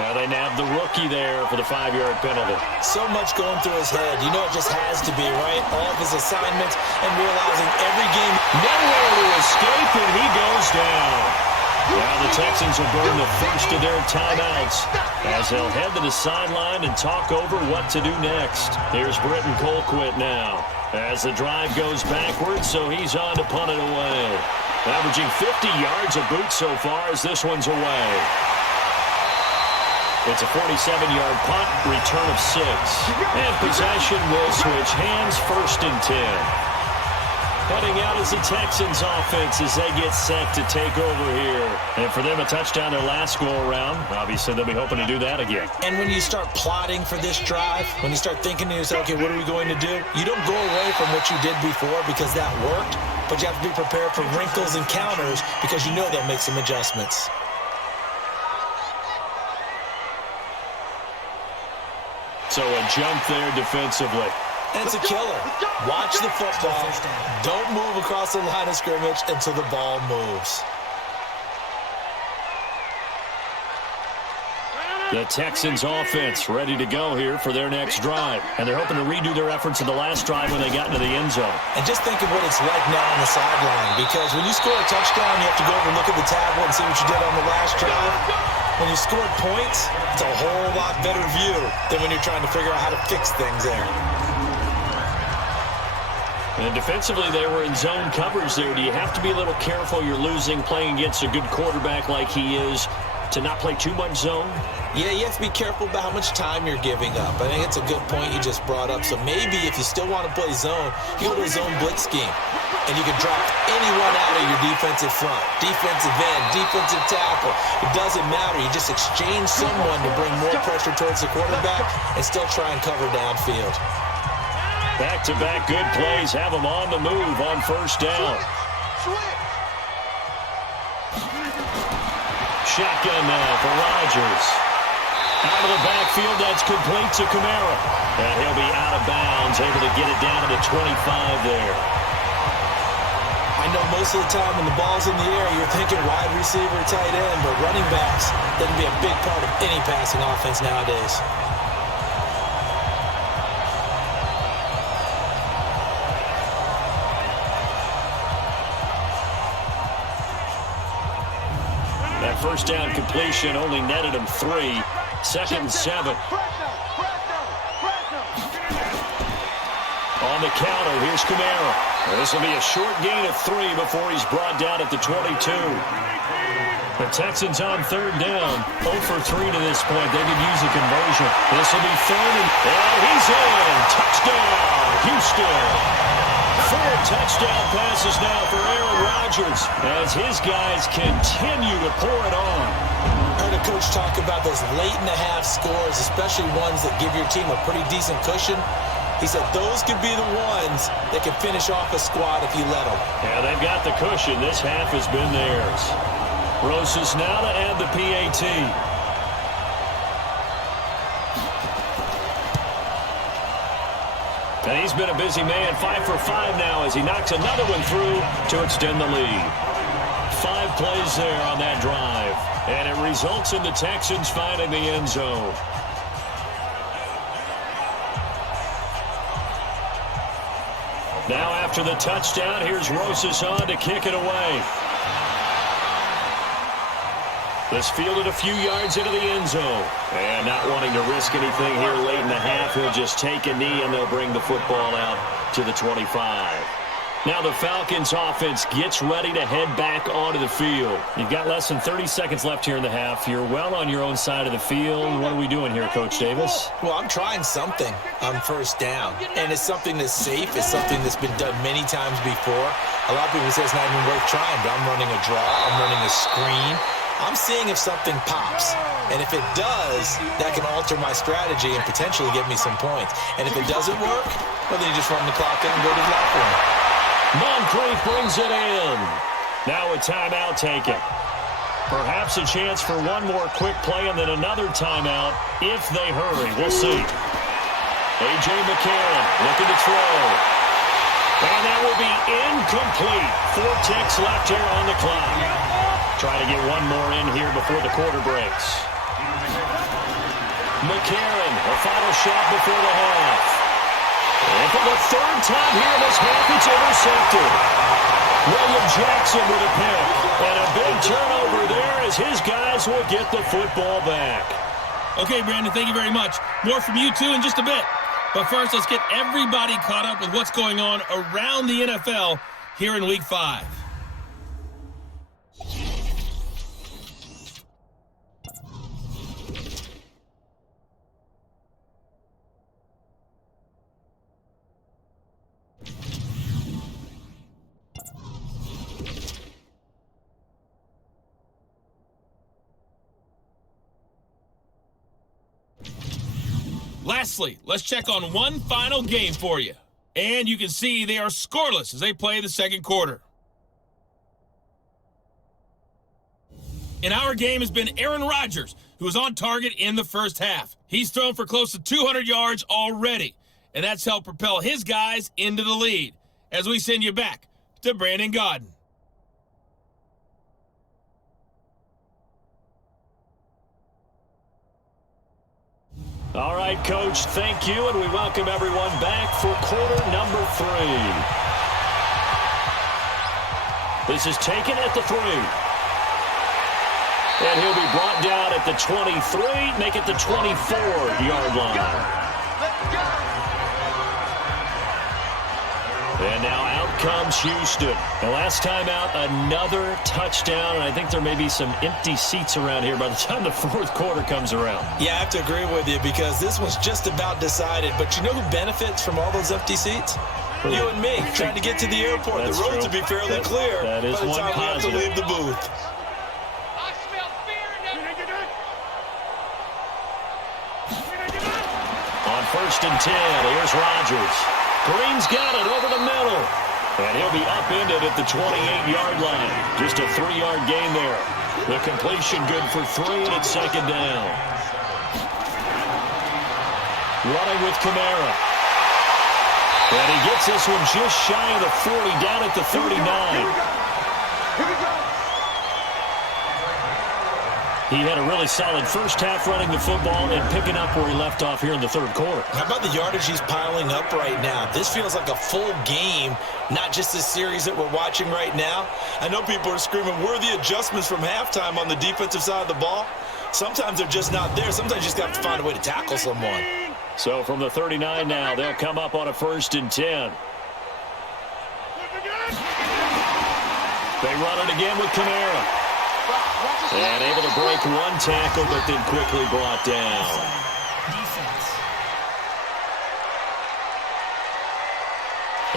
Now they nabbed the rookie there for the 5-yard penalty. So much going through his head. You know it just has to be, right? All of his assignments and realizing every game. Nowhere to escape, and he goes down. Now the Texans will burn the first of their timeouts as they'll head to the sideline and talk over what to do next. Here's Britton Colquitt now as the drive goes backwards, so he's on to punt it away. Averaging 50 yards a boot so far as this one's away. It's a 47-yard punt, return of 6. And possession will switch hands, 1st and 10. Heading out is the Texans offense as they get set to take over here. And for them, a touchdown their last go-around. Obviously, they'll be hoping to do that again. And when you start plotting for this drive, when you start thinking to yourself, okay, what are we going to do? You don't go away from what you did before because that worked, but you have to be prepared for wrinkles and counters because you know they'll make some adjustments. So a jump there defensively. And it's a killer. Watch the football. Don't move across the line of scrimmage until the ball moves. The Texans offense ready to go here for their next drive. And they're hoping to redo their efforts in the last drive when they got into the end zone. And just think of what it's like now on the sideline. Because when you score a touchdown, you have to go over and look at the tablet and see what you did on the last drive. When you scored points, it's a whole lot better view than when you're trying to figure out how to fix things there. And defensively, they were in zone coverage there. Do you have to be a little careful? You're losing, playing against a good quarterback like he is, to not play too much zone? Yeah, you have to be careful about how much time you're giving up. I think it's a good point you just brought up. So maybe if you still want to play zone, you go to a zone blitz scheme. And you can drop anyone out of your defensive front, defensive end, defensive tackle. It doesn't matter. You just exchange someone to bring more pressure towards the quarterback and still try and cover downfield. Back-to-back good plays have them on the move on 1st down. Shotgun now for Rodgers. Out of the backfield, that's complete to Kamara. And he'll be out of bounds, able to get it down to the 25 there. I know most of the time when the ball's in the air, you're thinking wide receiver, tight end, but running backs, that can be a big part of any passing offense nowadays. That 1st down completion only netted him 3. 2nd and 7. On the counter, here's Kamara. This will be a short gain of 3 before he's brought down at the 22. The Texans on third down. 0 for 3 to this point. They could use a conversion. This will be third, and he's in. Touchdown, Houston. 4 touchdown passes now for Aaron Rodgers as his guys continue to pour it on. I heard a coach talk about those late-in-the-half scores, especially ones that give your team a pretty decent cushion. He said those could be the ones that can finish off a squad if you let them. Yeah, they've got the cushion. This half has been theirs. Roses now to add the PAT. And he's been a busy man, 5 for 5 now as he knocks another one through to extend the lead. 5 plays there on that drive. And it results in the Texans finding the end zone. Now after the touchdown, here's Roses on to kick it away. This fielded a few yards into the end zone. And not wanting to risk anything here late in the half, he'll just take a knee and they'll bring the football out to the 25. Now the Falcons offense gets ready to head back onto the field. You've got less than 30 seconds left here in the half. You're well on your own side of the field. What are we doing here, Coach Davis? Well, I'm trying something on first down. And it's something that's safe. It's something that's been done many times before. A lot of people say it's not even worth trying, but I'm running a draw. I'm running a screen. I'm seeing if something pops. And if it does, that can alter my strategy and potentially get me some points. And if it doesn't work, well, then you just run the clock out and go to the locker room. Moncrief brings it in. Now a timeout taken. Perhaps a chance for one more quick play and then another timeout if they hurry. We'll see. A.J. McCarron looking to throw. And that will be incomplete. 4 ticks left here on the clock. Try to get one more in here before the quarter breaks. McCarron, a final shot before the half. And for the third time here in this half, it's intercepted. William Jackson with a pick. And a big turnover there as his guys will get the football back. Okay, Brandon, thank you very much. More from you two in just a bit. But first, let's get everybody caught up with what's going on around the NFL here in Week 5. Lastly, let's check on one final game for you. And you can see they are scoreless as they play the second quarter. In our game has been Aaron Rodgers, who was on target in the first half. He's thrown for close to 200 yards already, and that's helped propel his guys into the lead. As we send you back to Brandon Gaudin. All right, Coach, thank you, and we welcome everyone back for quarter number 3. This is taken at the 3. And he'll be brought down at the 23, make it the 24-yard line. And now out comes Houston. The last time out, another touchdown, and I think there may be some empty seats around here by the time the fourth quarter comes around. Yeah, I have to agree with you because this one's just about decided. But you know who benefits from all those empty seats? You and me, trying to get to the airport. That's the roads true. will be fairly clear that is by the one time positive. we have to leave the booth. I smell fear in that. On 1st and 10, here's Rodgers. Green's got it over the middle. And he'll be upended at the 28-yard line. Just a 3-yard gain there. The completion good for 3, and it's second down. Running with Kamara. And he gets this one just shy of the 40, down at the 39. Here we go. He had a really solid first half running the football and picking up where he left off here in the third quarter. How about the yardage he's piling up right now? This feels like a full game, not just this series that we're watching right now. I know people are screaming, where are the adjustments from halftime on the defensive side of the ball? Sometimes they're just not there. Sometimes you just have to find a way to tackle someone. So from the 39 now, they'll come up on a 1st and 10. They run it again with Kamara. And able to break one tackle, but then quickly brought down.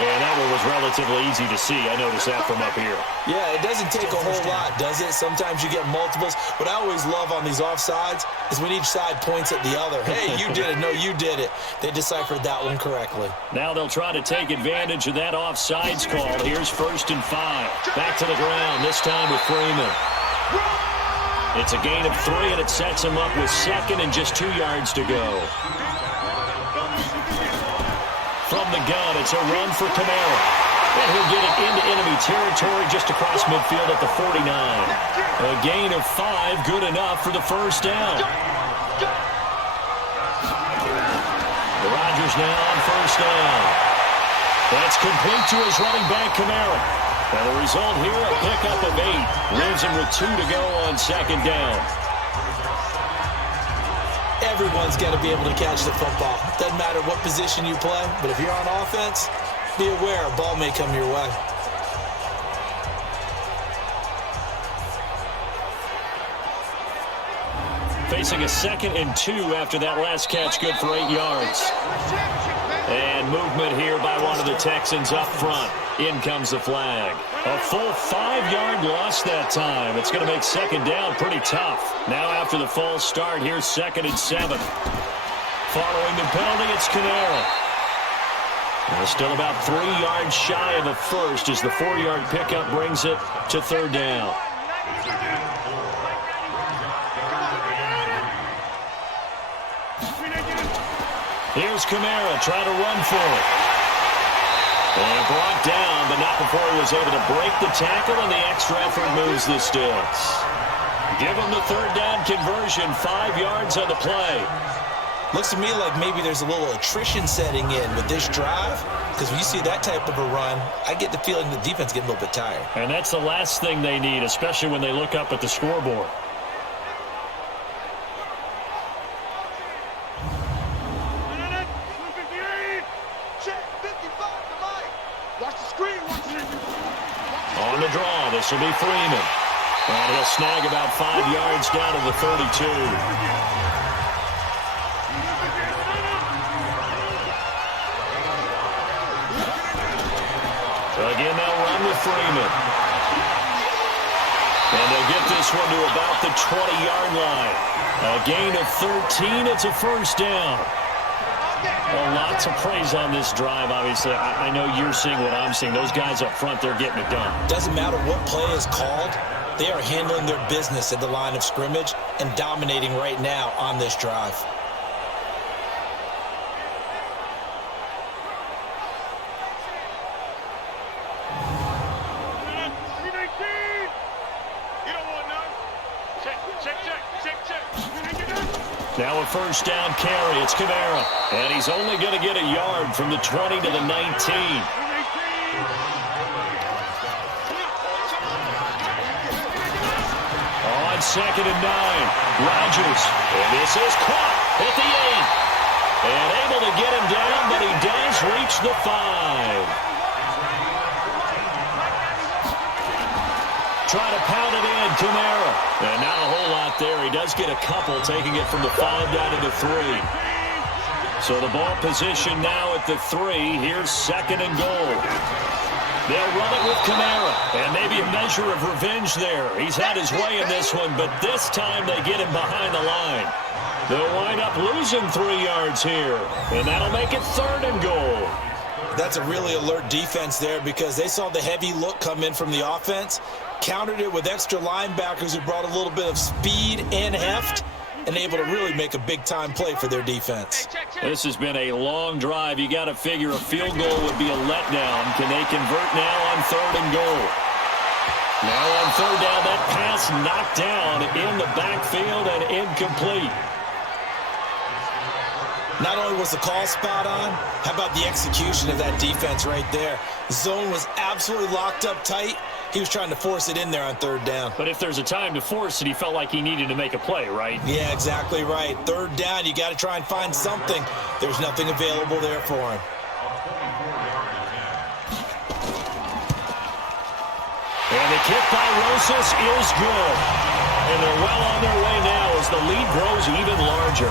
And that one was relatively easy to see. I noticed that from up here. Yeah, it doesn't take a whole lot, does it? Sometimes you get multiples. What I always love on these offsides is when each side points at the other. Hey, you did it. No, you did it. They deciphered that one correctly. Now they'll try to take advantage of that offsides call. Here's 1st and 5. Back to the ground, this time with Freeman. It's a gain of 3, and it sets him up with 2nd and just 2 yards to go. From the gun, it's a run for Kamara. And he'll get it into enemy territory just across midfield at the 49. A gain of 5, good enough for the 1st down. Rodgers now on 1st down. That's complete to his running back, Kamara. And the result here, a pickup of 8. Leaves him with 2 to go on 2nd down. Everyone's got to be able to catch the football. Doesn't matter what position you play, but if you're on offense, be aware a ball may come your way. Facing a 2nd and 2 after that last catch, good for 8 yards. And movement here by one of the Texans up front. In comes the flag. A full 5-yard loss that time. It's going to make 2nd down pretty tough. Now after the false start, here's 2nd and 7. Following the penalty, it's Kamara. Still about 3 yards shy of a first as the 4-yard pickup brings it to 3rd down. Here's Kamara trying to run for it. And brought down, but not before he was able to break the tackle, and the extra effort moves the sticks. Give him the 3rd down conversion, 5 yards on the play. Looks to me like maybe there's a little attrition setting in with this drive, because when you see that type of a run, I get the feeling the defense getting a little bit tired. And that's the last thing they need, especially when they look up at the scoreboard. On the draw, this will be Freeman. And he'll snag about 5 yards down to the 32. So again, they'll run with Freeman. And they'll get this one to about the 20-yard line. A gain of 13, it's a 1st down. Well, lots of praise on this drive, obviously. I know you're seeing what I'm seeing. Those guys up front, they're getting it done. Doesn't matter what play is called. They are handling their business at the line of scrimmage and dominating right now on this drive. Now a 1st down carry. It's Kamara. And he's only going to get a yard from the 20 to the 19. On 2nd and 9. Rodgers. And this is caught at the 8. And able to get him down, but he does reach the 5. Try to pound it in, Kamara. And not a whole lot there. He does get a couple, taking it from the 5 down to the 3. So the ball position now at the 3. Here's 2nd and goal. They'll run it with Kamara. And maybe a measure of revenge there. He's had his way in this one, but this time they get him behind the line. They'll wind up losing 3 yards here. And that'll make it 3rd and goal. That's a really alert defense there because they saw the heavy look come in from the offense, countered it with extra linebackers who brought a little bit of speed and heft, and able to really make a big-time play for their defense. This has been a long drive. You got to figure a field goal would be a letdown. Can they convert now on 3rd and goal? Now on 3rd down, that pass knocked down in the backfield and incomplete. Not only was the call spot on, how about the execution of that defense right there? The zone was absolutely locked up tight. He was trying to force it in there on 3rd down. But if there's a time to force it, he felt like he needed to make a play, right? Yeah, exactly right. 3rd down, you got to try and find something. There's nothing available there for him. And the kick by Rosas is good. And they're well on their way now as the lead grows even larger.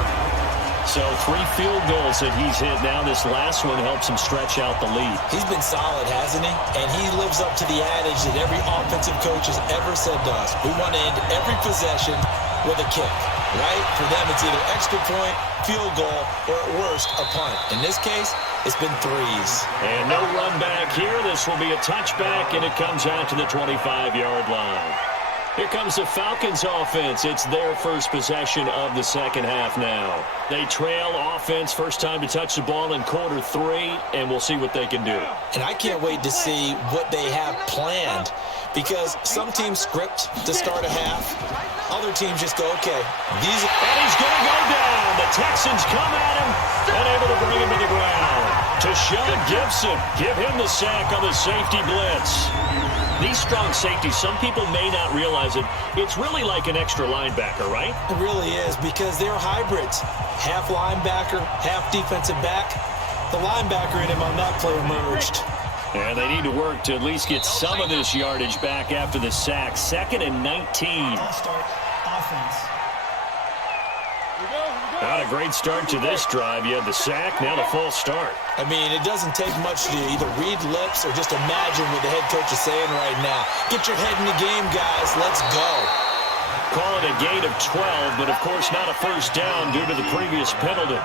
So 3 field goals that he's hit now. This last one helps him stretch out the lead. He's been solid, hasn't he? And he lives up to the adage that every offensive coach has ever said to us. We want to end every possession with a kick, right? For them, it's either extra point, field goal, or at worst, a punt. In this case, it's been 3s. And no run back here. This will be a touchback, and it comes out to the 25-yard line. Here comes the Falcons offense. It's their first possession of the second half now. They trail offense, first time to touch the ball in quarter 3, and we'll see what they can do. And I can't wait to see what they have planned, because some teams script to start a half. Other teams just go, okay, these... And he's going to go down. The Texans come at him and able to bring him to the ground. To Sean Gibson, give him the sack on the safety blitz. These strong safeties, some people may not realize it. It's really like an extra linebacker, right? It really is, because they're hybrids. Half linebacker, half defensive back. The linebacker in him on that play emerged. And they need to work to at least get some of this yardage back after the sack. 2nd and 19. Start offense. Not a great start to this drive. You had the sack, now the false start. I mean, it doesn't take much to either read lips or just imagine what the head coach is saying right now. Get your head in the game, guys. Let's go. Call it a gain of 12, but of course not a first down due to the previous penalty.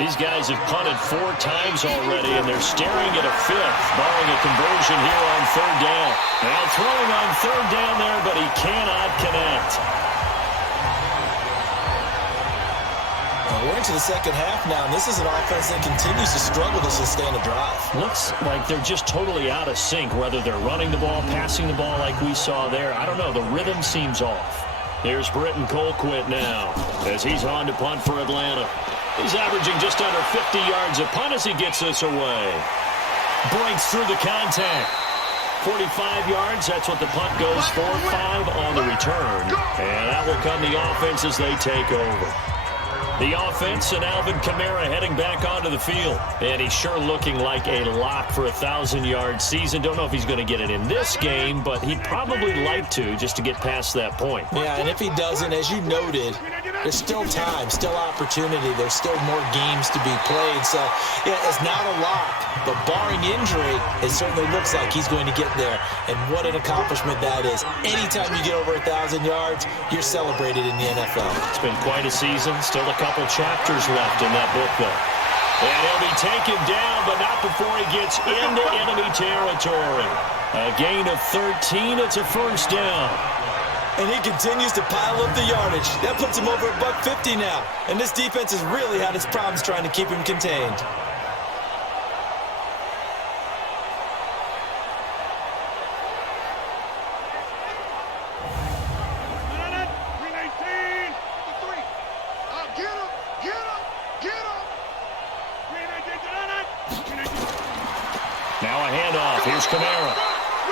These guys have punted 4 times already, and they're staring at a 5th, barring a conversion here on 3rd down. Now throwing on 3rd down there, but he cannot connect. We're into the second half now, and this is an offense that continues to struggle to sustain a drive. Looks like they're just totally out of sync, whether they're running the ball, passing the ball like we saw there. I don't know. The rhythm seems off. Here's Britton Colquitt now as he's on to punt for Atlanta. He's averaging just under 50 yards a punt as he gets this away. Breaks through the contact. 45 yards, that's what the punt goes for. 5 on the return. And that will come the offense as they take over. The offense and Alvin Kamara heading back onto the field. And he's sure looking like a lock for a 1,000-yard season. Don't know if he's going to get it in this game, but he'd probably like to just to get past that point. Yeah, and if he doesn't, as you noted, there's still time, still opportunity. There's still more games to be played. So, yeah, it's not a lock. But barring injury, it certainly looks like he's going to get there. And what an accomplishment that is. Anytime you get over 1,000 yards, you're celebrated in the NFL. It's been quite a season. Still a couple chapters left in that book, though. And he'll be taken down, but not before he gets into enemy territory. A gain of 13. It's a first down. And he continues to pile up the yardage. That puts him over $150 now. And this defense has really had its problems trying to keep him contained. Now a handoff. Here's Kamara.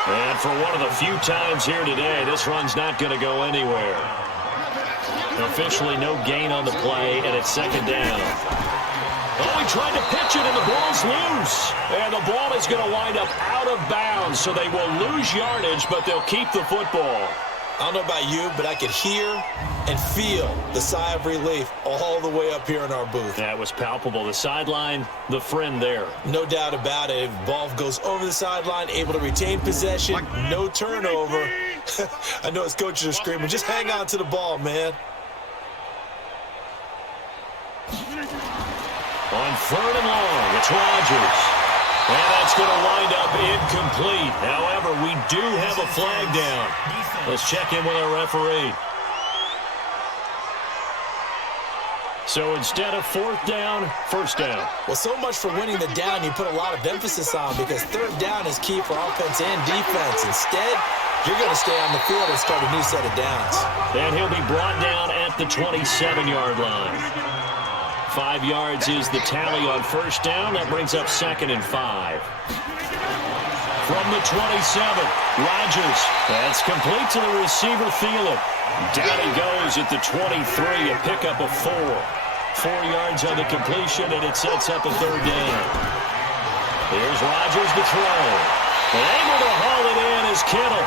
And for one of the few times here today, this run's not going to go anywhere. Officially no gain on the play, and it's 2nd down. Oh, he tried to pitch it, and the ball's loose. And the ball is going to wind up out of bounds, so they will lose yardage, but they'll keep the football. I don't know about you, but I could hear and feel the sigh of relief all the way up here in our booth. That was palpable. The sideline, the friend there. No doubt about it. Ball goes over the sideline, able to retain possession, no turnover. I know his coaches are screaming, just hang on to the ball, man. On 3rd and long, it's Rodgers. And that's going to wind up incomplete. However, we do have a flag down. Let's check in with our referee. So instead of 4th down, 1st down. Well, so much for winning the down you put a lot of emphasis on, because 3rd down is key for offense and defense. Instead, you're going to stay on the field and start a new set of downs. And he'll be brought down at the 27-yard line. 5 yards is the tally on 1st down. That brings up 2nd and 5. From the 27, Rodgers. That's complete to the receiver, Thielen. Down he goes at the 23, a pickup of 4. 4 yards on the completion, and it sets up a 3rd down. Here's Rodgers to throw. And able to haul it in is Kittle.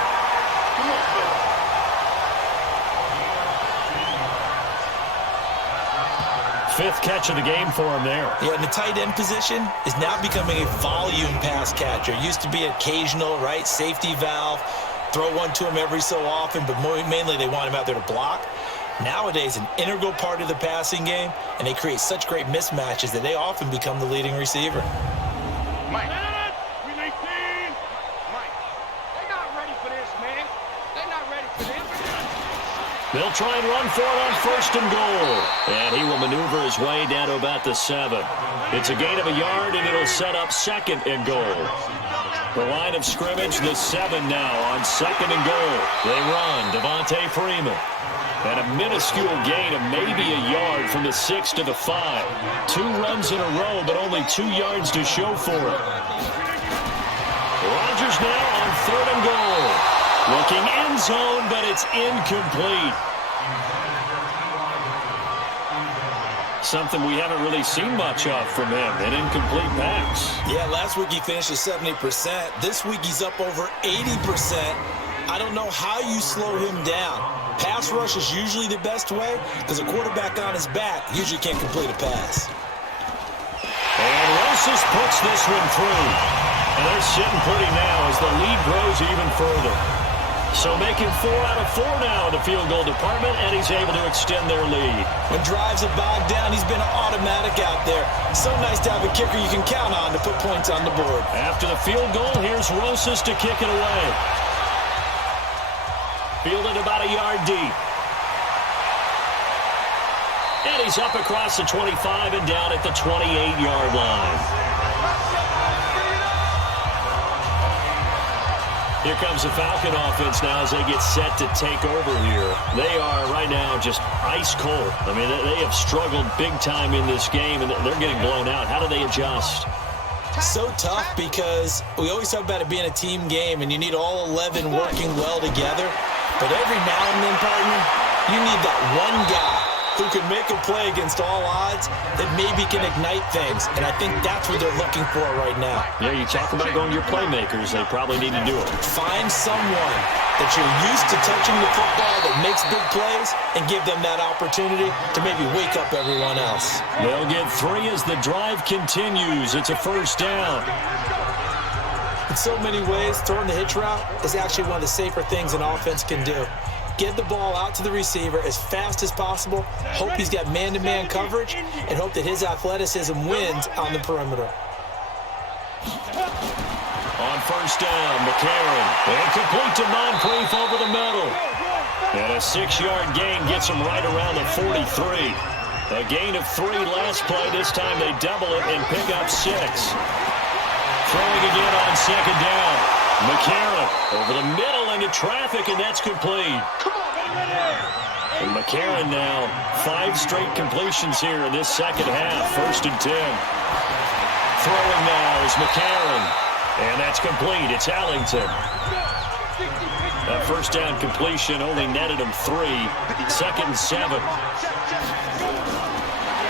Fifth catch of the game for him there. Yeah, and the tight end position is now becoming a volume pass catcher. Used to be occasional, right, safety valve, throw one to him every so often, but mainly they want him out there to block. Nowadays, an integral part of the passing game, and they create such great mismatches that they often become the leading receiver. Mike. We 19. Mike. They're not ready for this, man. They're not ready for this. They'll try and run for it on first and goal. And he will maneuver his way down to about the 7. It's a gain of a yard, and it'll set up second and goal. The line of scrimmage, the 7 now on second and goal. They run, Devontae Freeman. And a minuscule gain of maybe a yard from the 6 to the 5. 2 runs in a row, but only 2 yards to show for it. Rodgers now on third and goal. Looking end zone, but it's incomplete. Something we haven't really seen much of from him, an incomplete pass. Yeah, last week he finished at 70%. This week he's up over 80%. I don't know how you slow him down. Pass rush is usually the best way because a quarterback on his back usually can't complete a pass. And Rosas puts this one through. And they're sitting pretty now as the lead grows even further. So making 4 out of 4 now in the field goal department, and he's able to extend their lead. When drives are bogged down, he's been an automatic out there. So nice to have a kicker you can count on to put points on the board. After the field goal, here's Rosas to kick it away. Fielded about a yard deep. And he's up across the 25 and down at the 28-yard line. Here comes the Falcon offense now as they get set to take over here. They are right now just ice cold. I mean, they have struggled big time in this game, and they're getting blown out. How do they adjust? So tough because we always talk about it being a team game, and you need all 11 working well together. But every now and then, partner, you need that one guy who can make a play against all odds that maybe can ignite things. And I think that's what they're looking for right now. Yeah, you talk about going to your playmakers. They probably need to do it. Find someone that you're used to touching the football that makes big plays and give them that opportunity to maybe wake up everyone else. They'll get 3 as the drive continues. It's a first down. In so many ways, throwing the hitch route is actually one of the safer things an offense can do. Get the ball out to the receiver as fast as possible, hope he's got man-to-man coverage, and hope that his athleticism wins on the perimeter. On first down, McCarron. And complete to Moncrief over the middle. And a 6-yard gain gets him right around the 43. A gain of 3 last play. This time they double it and pick up 6. Throwing again on second down. McCarron over the middle into traffic, and that's complete. And McCarron now 5 straight completions here in this second half. First and 10. Throwing now is McCarron. And that's complete. It's Allington. That first down completion only netted him 3. Second and 7.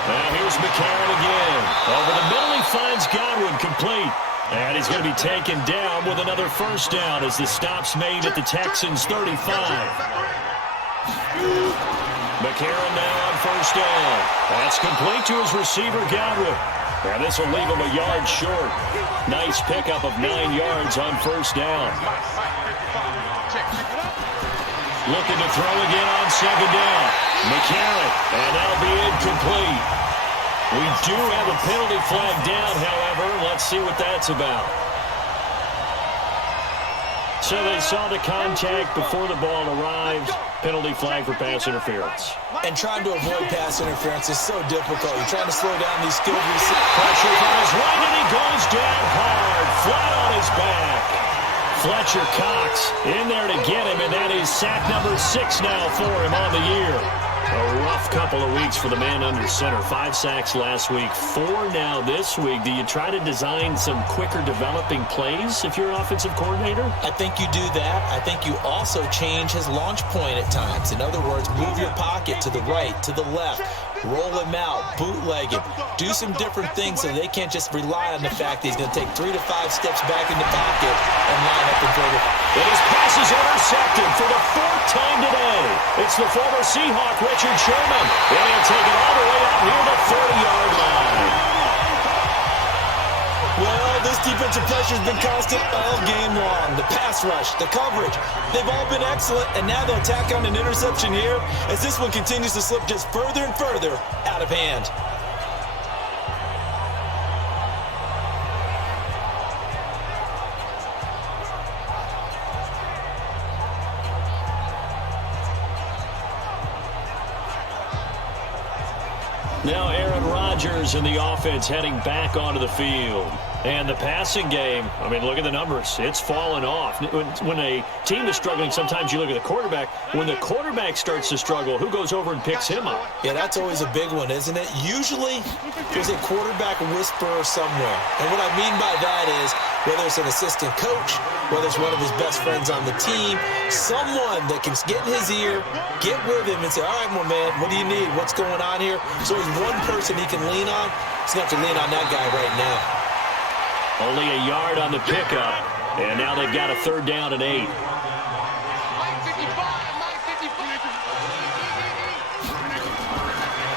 Now here's McCarron again. Over the middle, he finds Godwin complete. And he's going to be taken down with another first down as the stop's made at the Texans' 35. McCarron now on first down. That's complete to his receiver, Godwin. And this will leave him a yard short. Nice pickup of 9 yards on first down. Looking to throw again on second down. McCarron, and that'll be incomplete. We do have a penalty flag down, however. Let's see what that's about. So they saw the contact before the ball arrived. Penalty flag for pass interference. And trying to avoid pass interference is so difficult. You're trying to slow down these skilled receivers. Pressure from his right, and he goes down hard, flat on his back. Fletcher Cox in there to get him, and that is sack number 6 now for him on the year. A rough couple of weeks for the man under center. 5 sacks last week, 4 now this week. Do you try to design some quicker developing plays if you're an offensive coordinator? I think you do that. I think you also change his launch point at times. In other words, move your pocket to the right, to the left. roll him out, bootleg him, do some different things so they can't just rely on the fact that he's going to take 3 to 5 steps back in the pocket and line up and throw it. And his pass is intercepted for the 4th time today. It's the former Seahawk, Richard Sherman. And he'll take it all the way up near the 30-yard line. Well, this defensive pressure has been constant all game long. The pass rush, the coverage, they've all been excellent, and now they'll tack on an interception here as this one continues to slip just further and further out of hand. Now Aaron Rodgers in the offense heading back onto the field. And the passing game, I mean, look at the numbers. It's fallen off. When a team is struggling, sometimes you look at the quarterback. When the quarterback starts to struggle, who goes over and picks him up? Yeah, that's always a big one, isn't it? Usually, there's a quarterback whisperer somewhere. And what I mean by that is, whether it's an assistant coach, whether it's one of his best friends on the team, someone that can get in his ear, get with him and say, all right, my man, what do you need? What's going on here? So he's one person he can lean on. He's going to have to lean on that guy right now. Only a yard on the pickup, and now they've got a 3rd down and 8.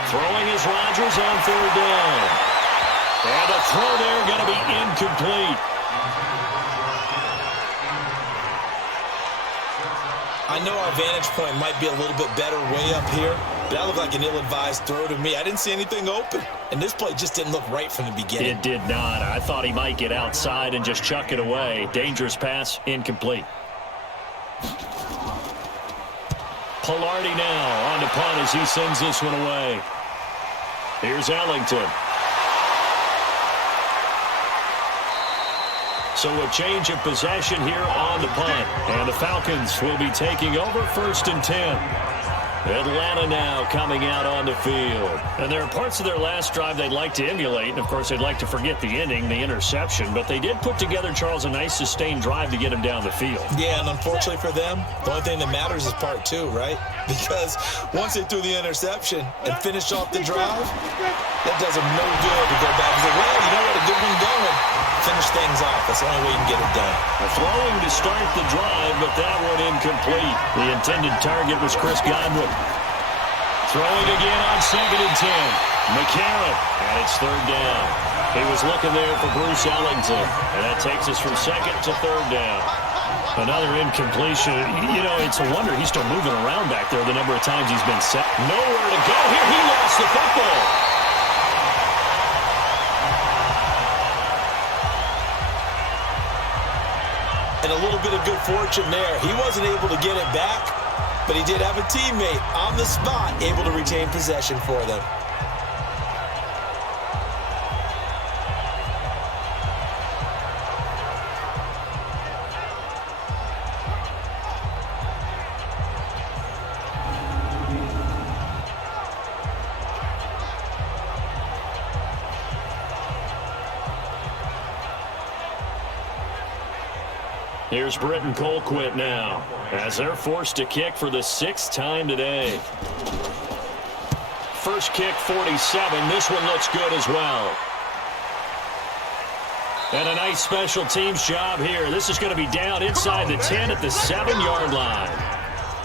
Throwing is Rodgers on 3rd down. And a throw there going to be incomplete. I know our vantage point might be a little bit better way up here, but that looked like an ill-advised throw to me. I didn't see anything open, and this play just didn't look right from the beginning. It did not. I thought he might get outside and just chuck it away. Dangerous pass, incomplete. Pilardi now on the punt as he sends this one away. Here's Ellington. So a change of possession here on the punt. And the Falcons will be taking over 1st and 10. Atlanta now coming out on the field. And there are parts of their last drive they'd like to emulate. And, of course, they'd like to forget the ending, the interception. But they did put together, Charles, a nice sustained drive to get him down the field. Yeah, and unfortunately for them, the only thing that matters is part 2, right? Because once they threw the interception and finished off the drive, that does them no good to go back and say, well, you know what, a good one going. Finish things off. That's the only way you can get it done. Throwing to start the drive, but that one incomplete. The intended target was Chris Godwin. Throwing again on 2nd and 10. McCarron, and it's 3rd down. He was looking there for Bruce Ellington, and that takes us from 2nd to 3rd down. Another incompletion. You know, it's a wonder he's still moving around back there the number of times he's been set. Nowhere to go here. He lost the football. And a little bit of good fortune there. He wasn't able to get it back, but he did have a teammate on the spot able to retain possession for them. Here's Britton Colquitt now as they're forced to kick for the 6th time today. First kick, 47. This one looks good as well. And a nice special teams job here. This is going to be down inside the 10 at the 7-yard line.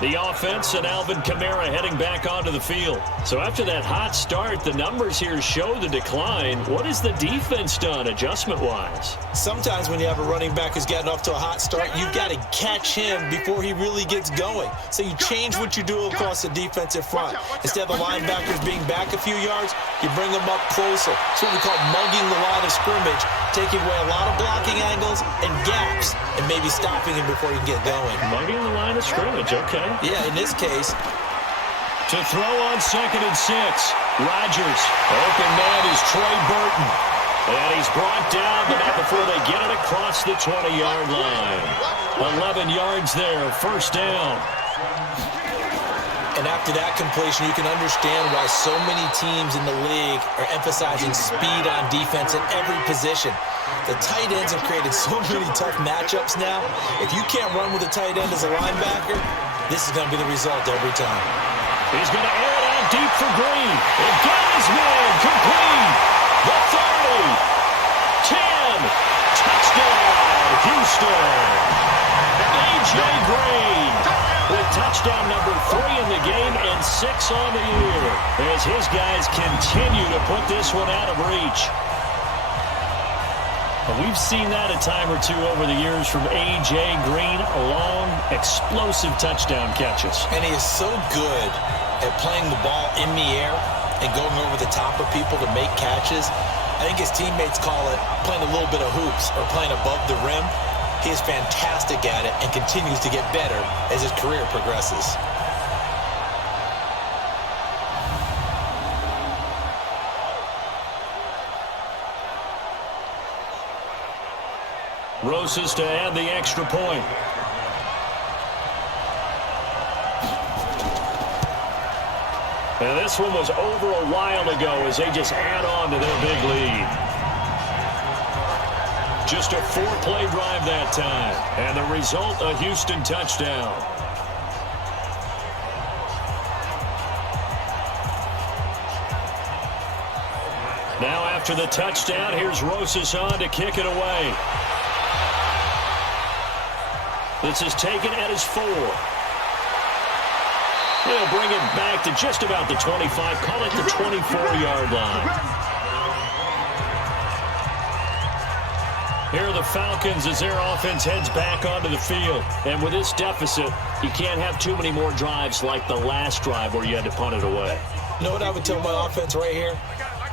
The offense and Alvin Kamara heading back onto the field. So after that hot start, the numbers here show the decline. What has the defense done adjustment-wise? Sometimes when you have a running back who's gotten off to a hot start, you've got to catch him before he really gets going. So you change what you do across the defensive front. Instead of the linebackers being back a few yards, you bring them up closer. It's what we call mugging the line of scrimmage, taking away a lot of blocking angles and gaps, and maybe stopping him before he can get going. Mugging the line of scrimmage, okay. Yeah, in this case. To throw on 2nd and 6. Rodgers. Open man is Trey Burton. And he's brought down, but not before they get it across the 20-yard line. 11 yards there, 1st down. And after that completion, you can understand why so many teams in the league are emphasizing speed on defense at every position. The tight ends have created so many tough matchups now. If you can't run with a tight end as a linebacker, this is going to be the result every time. He's going to air it out deep for Green. It got his man complete. The 30. 10. Touchdown, Houston. A.J. Green with touchdown number 3 in the game and 6 on the year as his guys continue to put this one out of reach. We've seen that a time or two over the years from A.J. Green, long, explosive touchdown catches. And he is so good at playing the ball in the air and going over the top of people to make catches. I think his teammates call it playing a little bit of hoops or playing above the rim. He is fantastic at it and continues to get better as his career progresses. Roses to add the extra point. And this one was over a while ago as they just add on to their big lead. Just a 4-play drive that time. And the result, a Houston touchdown. Now after the touchdown, here's Roses on to kick it away. This is taken at his 4. They'll bring it back to just about the 25, call it the 24-yard line. Here are the Falcons as their offense heads back onto the field. And with this deficit, you can't have too many more drives like the last drive where you had to punt it away. You know what I would tell my offense right here?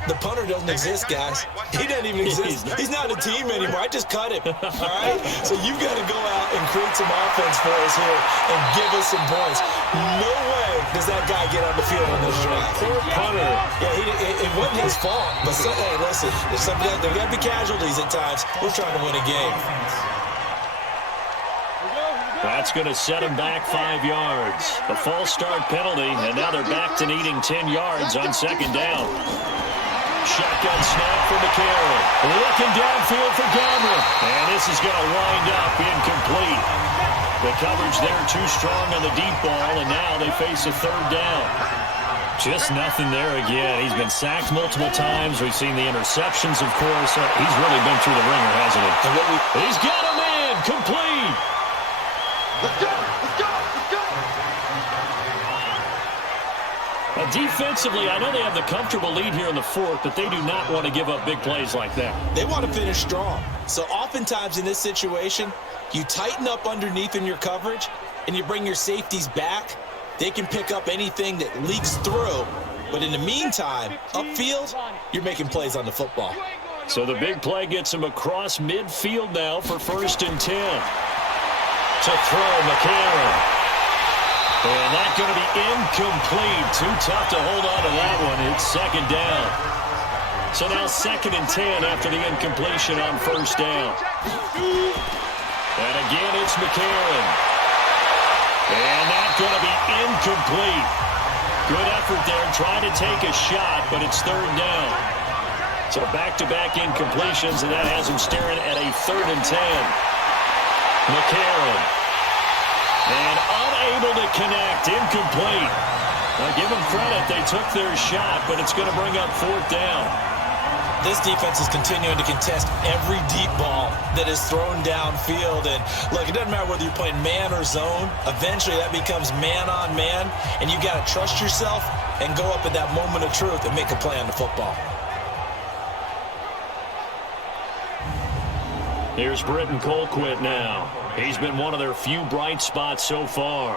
The punter doesn't exist, guys. He doesn't even exist. He's not a team anymore. I just cut him, all right? So you've got to go out and create some offense for us here and give us some points. No way does that guy get on the field on this drive. Poor punter. Yeah, it wasn't his fault. But, hey, listen, there got to be casualties at times. We're trying to win a game. That's going to set them back 5 yards. A false start penalty, and now they're back to needing 10 yards on second down. Shotgun snap for McCarron. Looking downfield for Godwin. And this is going to wind up incomplete. The coverage there too strong on the deep ball, and now they face a third down. Just nothing there again. He's been sacked multiple times. We've seen the interceptions, of course. He's really been through the ringer, hasn't he? He's got him in. Complete. Let's go! Let's go! Let's go! Defensively, I know they have the comfortable lead here in the fourth, but they do not want to give up big plays like that. They want to finish strong. So oftentimes in this situation, you tighten up underneath in your coverage and you bring your safeties back. They can pick up anything that leaks through. But in the meantime, upfield, you're making plays on the football. So the big play gets him across midfield now for 1st and 10. To throw, McCarron. And that's going to be incomplete. Too tough to hold on to that one. It's second down. So now 2nd and 10 after the incompletion on 1st down. And again, it's McCarron. And that's going to be incomplete. Good effort there, trying to take a shot, but it's 3rd down. So back-to-back incompletions, and that has him staring at a 3rd and 10. McCarron. And unable to connect, incomplete. Now give them credit, they took their shot, but it's going to bring up 4th down. This defense is continuing to contest every deep ball that is thrown downfield. And look, it doesn't matter whether you're playing man or zone. Eventually that becomes man on man, and you got to trust yourself and go up at that moment of truth and make a play on the football. Here's Britton Colquitt now. He's been one of their few bright spots so far.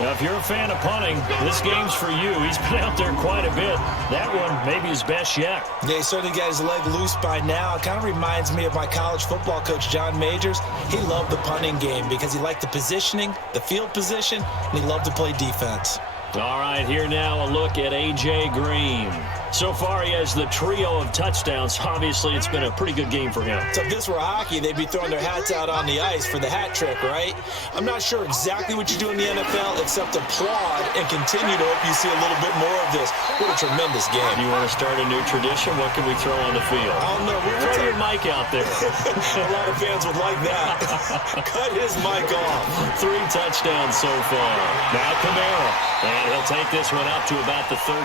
Now, if you're a fan of punting, this game's for you. He's been out there quite a bit. That one may be his best yet. Yeah, he certainly got his leg loose by now. It kind of reminds me of my college football coach, John Majors. He loved the punting game because he liked the positioning, the field position, and he loved to play defense. All right, here now a look at A.J. Green. So far, he has the trio of touchdowns. Obviously, it's been a pretty good game for him. So if this were hockey, they'd be throwing their hats out on the ice for the hat trick, right? I'm not sure exactly what you do in the NFL except applaud and continue to hope you see a little bit more of this. What a tremendous game. You want to start a new tradition? What can we throw on the field? I don't know. Throw your mic out there. A lot of fans would like that. Cut his mic off. 3 touchdowns so far. Now Kamara. And he'll take this one up to about the 13.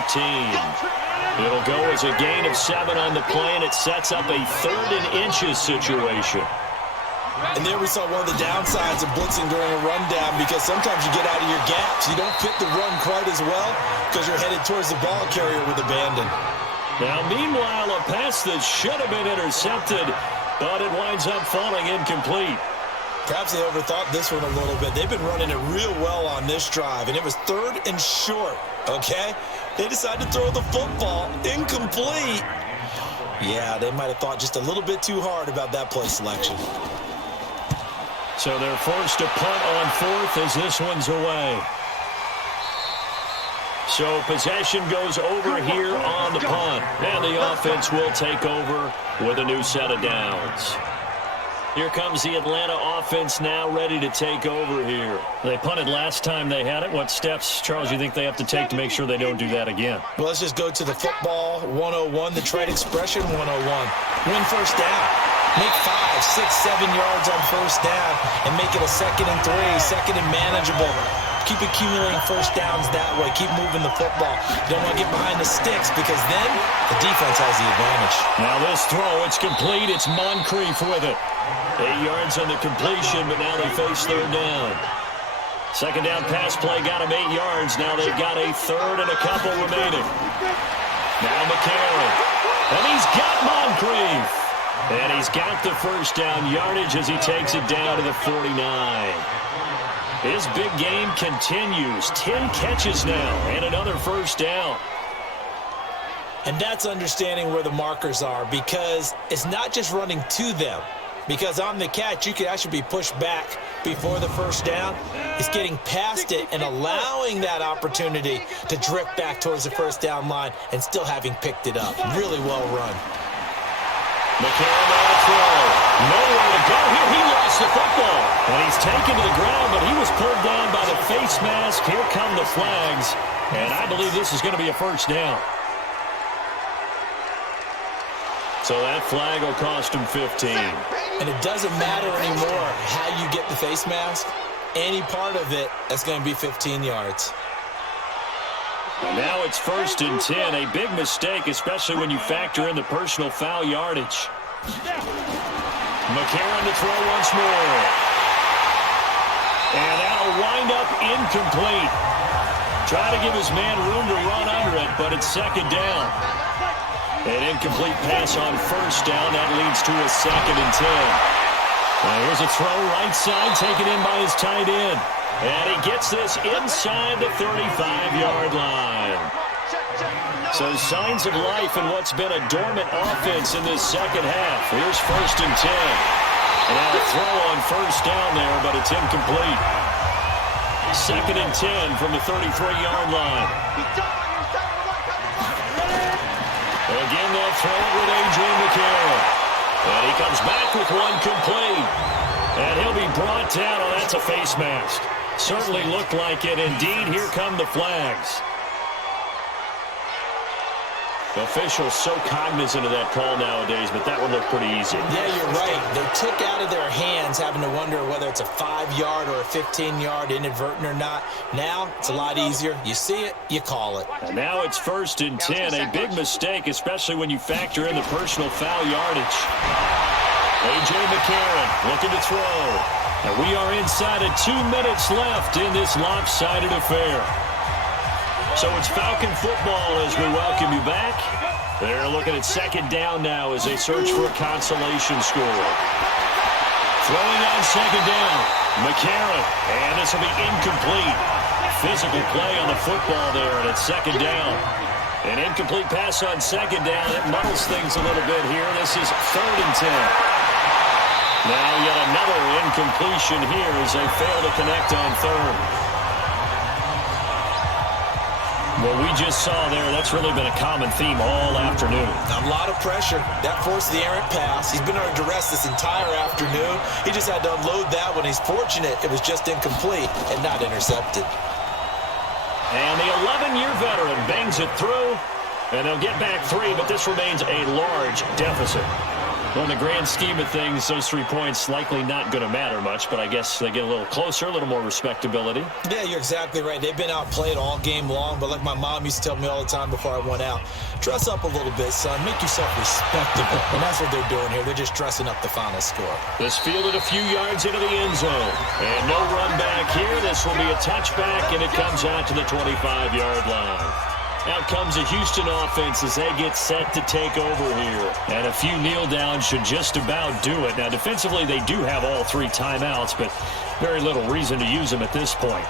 It'll go as a gain of 7 on the play, and it sets up a 3rd and inches situation. And there we saw one of the downsides of blitzing during a rundown, because sometimes you get out of your gaps. You don't fit the run quite as well because you're headed towards the ball carrier with abandon. Now, meanwhile, a pass that should have been intercepted, but it winds up falling incomplete. Perhaps they overthought this one a little bit. They've been running it real well on this drive, and it was 3rd and short, okay? They decided to throw the football incomplete. Yeah, they might have thought just a little bit too hard about that play selection. So they're forced to punt on 4th as this one's away. So possession goes over here on the punt, and the offense will take over with a new set of downs. Here comes the Atlanta offense now ready to take over here. They punted last time they had it. What steps, Charles, you think they have to take to make sure they don't do that again? Well, let's just go to the football 101, the trade expression 101. Win first down. Make 5, 6, 7 yards on first down and make it a 2nd and 3, 2nd and manageable. Keep accumulating first downs that way. Keep moving the football. You don't want to get behind the sticks because then the defense has the advantage. Now this throw, it's complete. It's Moncrief with it. 8 yards on the completion, but now they face 3rd down. 2nd down pass play got them 8 yards. Now they've got a 3rd and a couple remaining. Now McCarron. And he's got Moncrief. And he's got the first down yardage as he takes it down to the 49. His big game continues. 10 catches now and another first down. And that's understanding where the markers are, because it's not just running to them. Because on the catch, you could actually be pushed back before the first down. It's getting past it and allowing that opportunity to drift back towards the first down line and still having picked it up. Really well run. McCarron on a throw. Nowhere to go here. He lost the football. And he's taken to the ground, but he was pulled down by the face mask. Here come the flags. And I believe this is going to be a first down. So that flag will cost him 15. And it doesn't matter anymore how you get the face mask. Any part of it, that's going to be 15 yards. And now it's 1st and 10. A big mistake, especially when you factor in the personal foul yardage. McCarron to throw once more. And that'll wind up incomplete. Try to give his man room to run under it, but it's 2nd down. An incomplete pass on first down. That leads to a 2nd and 10. Now here's a throw right side, taken in by his tight end. And he gets this inside the 35-yard line. So signs of life in what's been a dormant offense in this second half. Here's 1st and 10. And now a throw on first down there, but it's incomplete. 2nd and 10 from the 33-yard line. Again, they'll throw it with A.J. McCarron. And he comes back with one complete. And he'll be brought down. Oh, that's a face mask. Certainly looked like it. Indeed, here come the flags. The officials so cognizant of that call nowadays, but that one looked pretty easy. Yeah, you're right. They took out of their hands having to wonder whether it's a 5-yard or a 15-yard inadvertent or not. Now, it's a lot easier. You see it, you call it. And now it's 1st and 10. A big mistake, especially when you factor in the personal foul yardage. A.J. McCarron looking to throw. And we are inside of 2 minutes left in this lopsided affair. So it's Falcon football as we welcome you back. They're looking at 2nd down now as they search for a consolation score. Throwing on 2nd down, McCarron, and this will be incomplete. Physical play on the football there, and it's 2nd down. An incomplete pass on 2nd down. It muddles things a little bit here. This is 3rd and 10. Now yet another incompletion here as they fail to connect on 3rd. Well, we just saw there, that's really been a common theme all afternoon. A lot of pressure. That forced the errant pass. He's been under duress this entire afternoon. He just had to unload that one. He's fortunate it was just incomplete and not intercepted. And the 11-year veteran bangs it through, and they'll get back 3, but this remains a large deficit. Well, in the grand scheme of things, those 3 points likely not going to matter much, but I guess they get a little closer, a little more respectability. Yeah, you're exactly right. They've been outplayed all game long, but like my mom used to tell me all the time before I went out, dress up a little bit, son. Make yourself respectable. And that's what they're doing here. They're just dressing up the final score. This fielded a few yards into the end zone. And no run back here. This will be a touchback, and it comes out to the 25-yard line. Out comes the Houston offense as they get set to take over here. And a few kneel downs should just about do it. Now, defensively, they do have all 3 timeouts, but very little reason to use them at this point.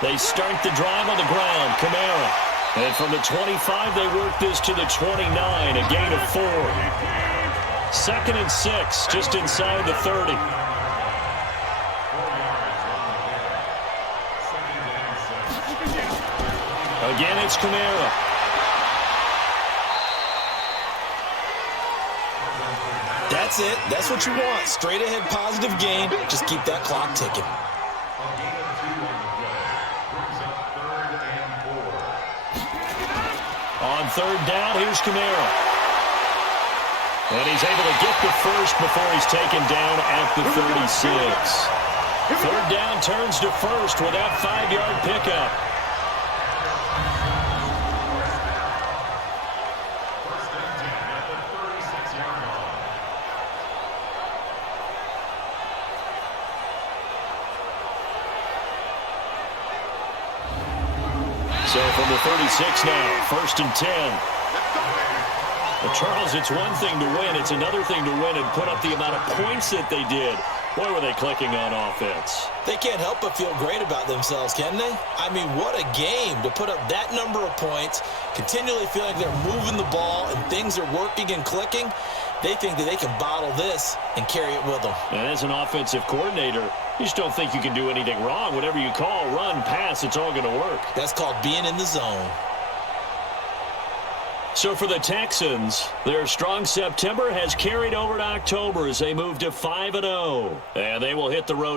They start the drive on the ground. Kamara. And from the 25, they work this to the 29, a gain of 4. 2nd and 6, just inside the 30. Again, it's Kamara. That's it. That's what you want. Straight ahead positive gain. Just keep that clock ticking. On 3rd down, here's Kamara. And he's able to get the first before he's taken down at the 36. 3rd down turns to first with that 5-yard pickup. So from the 36 now, 1st and 10. Well, Charles, it's one thing to win. It's another thing to win and put up the amount of points that they did. Boy, were they clicking on offense. They can't help but feel great about themselves, can they? I mean, what a game to put up that number of points, continually feel like they're moving the ball and things are working and clicking. They think that they can bottle this and carry it with them. And as an offensive coordinator, you just don't think you can do anything wrong. Whatever you call, run, pass, it's all going to work. That's called being in the zone. So for the Texans, their strong September has carried over to October as they move to 5-0. And they will hit the road